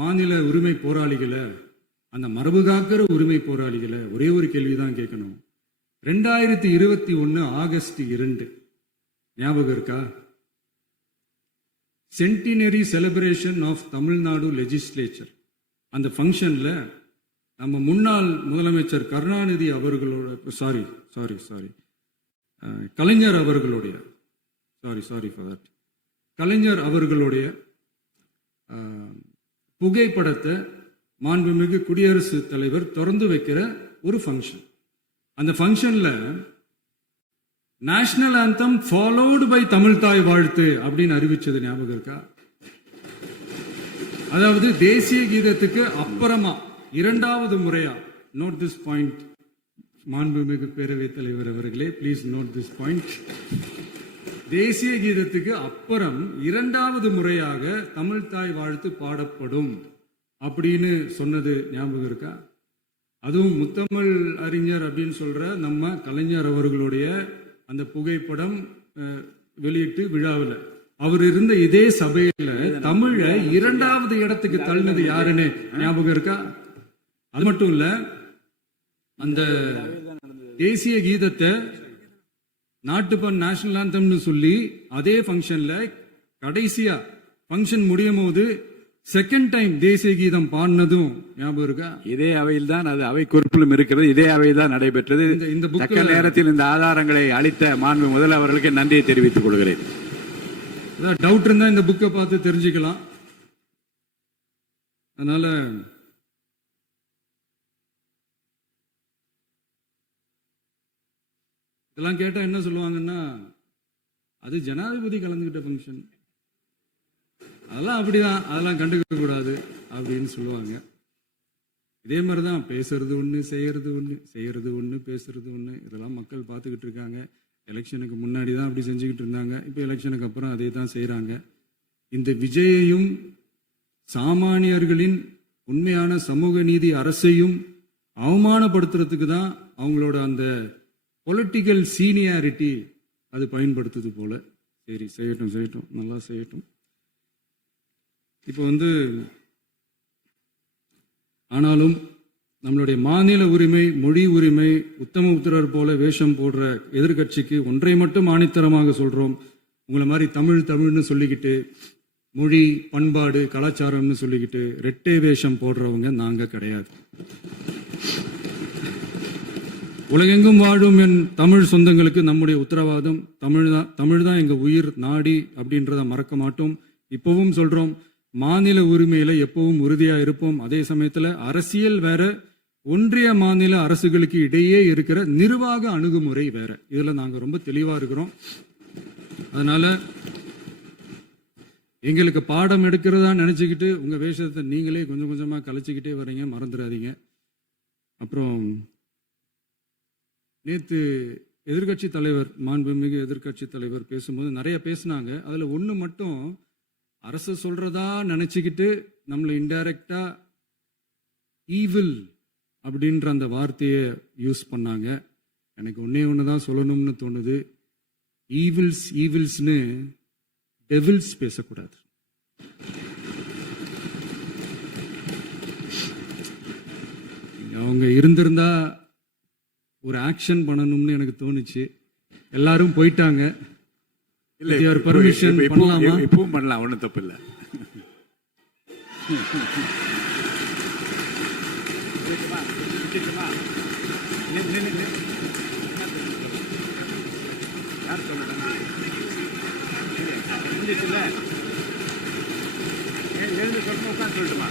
மாநில உரிமை போராளிகளை, அந்த மரபு காக்கிற உரிமை போராளிகளை ஒரே ஒரு கேள்விதான் கேட்கணும். 2021 ஆகஸ்ட் 2 ஞாபகம் இருக்கா? Centenary celebration of Tamil Nadu legislature. அந்த ஃபங்க்ஷனில் நம்ம முன்னாள் முதலமைச்சர் கருணாநிதி அவர்களோட கலைஞர் அவர்களுடைய கலைஞர் அவர்களுடைய புகைப்படத்தை மாண்புமிகு குடியரசுத் தலைவர் திறந்து வைக்கிற ஒரு ஃபங்க்ஷன். அந்த ஃபங்க்ஷன்ல national anthem followed by Tamil தாய் வாழ்த்து அப்படின்னு அறிவிச்சது ஞாபகம் இருக்கா? அதாவது தேசிய கீதத்துக்கு அப்புறமா இரண்டாவது முறையா, நோட் திஸ் பாயிண்ட் மாண்புமிகு பேரவைத் தலைவர் அவர்களே, ப்ளீஸ் நோட் திஸ் பாயிண்ட். தேசிய கீதத்துக்கு அப்புறம் இரண்டாவது முறையாக தமிழ் தாய் வாழ்த்து பாடப்படும் அப்படின்னு சொன்னது ஞாபகம் இருக்கா? அதுவும் முத்தமிழ் அறிஞர் அப்படின்னு சொல்ற நம்ம கலைஞர் அவர்களுடைய அந்த புகைப்படம் வெளியிட்டு விழாவில் அவர் இருந்த இதே சபையில தமிழ இரண்டாவது இடத்துக்கு தள்ளினது யாருன்னு ஞாபகம் இருக்கா? அது மட்டும் இல்ல, அந்த தேசிய கீதத்தை நாட்டுப்பண் நேஷனல் ஆந்தம்னு சொல்லி அதே ஃபங்க்ஷன்ல கடைசியா ஃபங்க்ஷன் முடியும் போது செகண்ட் டைம் தேசிய கீதம் பாடினதும் ஞாபகம் இருக்கா? இதே அவையில் தான், அது அவை குறிப்பிலும் இருக்கிறது, இதே அவையில் தான் நடைபெற்றது. இந்த தக்க நேரத்தில் இந்த ஆதாரங்களை அளித்த மாண்பு முதல் அவர்களுக்கு நன்றியை தெரிவித்துக் கொள்கிறேன். டவுட் இருந்தா இந்த புக்கை பார்த்து தெரிஞ்சுக்கலாம். அதனால இதெல்லாம் கேட்டா என்ன சொல்லுவாங்கன்னா, அது ஜனாதிபதி கலந்துகிட்ட ஃபங்க்ஷன், அதெல்லாம் அப்படிதான், அதெல்லாம் கண்டுக்க கூடாது அப்படின்னு சொல்லுவாங்க. இதே மாதிரிதான் பேசுறது ஒண்ணு, செய்யறது ஒண்ணு, பேசுறது ஒண்ணு. இதெல்லாம் மக்கள் பார்த்துக்கிட்டு இருக்காங்க. எலெக்ஷனுக்கு முன்னாடி தான் அப்படி செஞ்சுக்கிட்டு இருந்தாங்க. இப்போ எலெக்ஷனுக்கு அப்புறம் அதே தான் செய்யறாங்க. இந்த விஜயையும் சாமானியர்களின் உண்மையான சமூக நீதி அரசையும் அவமானப்படுத்துறதுக்கு தான் அவங்களோட அந்த பொலிட்டிக்கல் சீனியாரிட்டி அது பயன்படுத்துது போல. சரி, செய்யட்டும், நல்லா செய்யட்டும். இப்போ ஆனாலும் நம்மளுடைய மாநில உரிமை, மொழி உரிமை, உத்தம உத்தரர் போல வேஷம் போடுற எதிர்கட்சிக்கு ஒன்றை மட்டும் ஆணித்தரமாக சொல்றோம். உங்களை மாதிரி தமிழ்னு சொல்லிக்கிட்டு, மொழி, பண்பாடு, கலாச்சாரம்னு சொல்லிக்கிட்டு ரெட்டை வேஷம் போடுறவங்க நாங்க கிடையாது. உலகெங்கும் வாழும் என் தமிழ் சொந்தங்களுக்கு நம்முடைய உத்தரவாதம் தமிழ் தான் எங்க உயிர் நாடி அப்படின்றத மறக்க மாட்டோம். இப்பவும் சொல்றோம், மாநில உரிமையில எப்பவும் உறுதியா இருப்போம். அதே சமயத்துல அரசியல் வேற, ஒன்றிய மாநில அரசுகளுக்கு இடையே இருக்கிற நிர்வாக அணுகுமுறை வேற. இதுல நாங்க ரொம்ப தெளிவா இருக்கிறோம். அதனால எங்களுக்கு பாடம் எடுக்கிறதா நினைச்சுக்கிட்டு உங்க வேஷத்தை நீங்களே கொஞ்சம் கொஞ்சமா கலைச்சிக்கிட்டே வர்றீங்க, மறந்துடாதீங்க. அப்புறம் நேத்து எதிர்கட்சி தலைவர், மாண்புமிகு எதிர்கட்சி தலைவர் பேசும்போது நிறைய பேசினாங்க. அதுல ஒண்ணு மட்டும், அரசு சொல்றதா நினைச்சுக்கிட்டு நம்மளை இன்டைரக்டா ஈவில் அப்படின்ற அந்த வார்த்தையை யூஸ் பண்ணாங்க. எனக்கு ஒண்ணுதான் சொல்லணும்னு தோணுது. ஈவில்ஸ்னு டெவில்ஸ் பேசக்கூடாது. அவங்க இருந்திருந்தா ஒரு ஆக்ஷன் பண்ணணும்னு எனக்கு தோணுச்சு. எல்லாரும் போயிட்டாங்க. பர்மிஷன் பண்ணலாமா? இப்பவும் பண்ணலாம், ஒன்றும் தப்பு இல்லை. எழுந்து சொல்லணுமா, உட்காந்து சொல்லட்டுமா?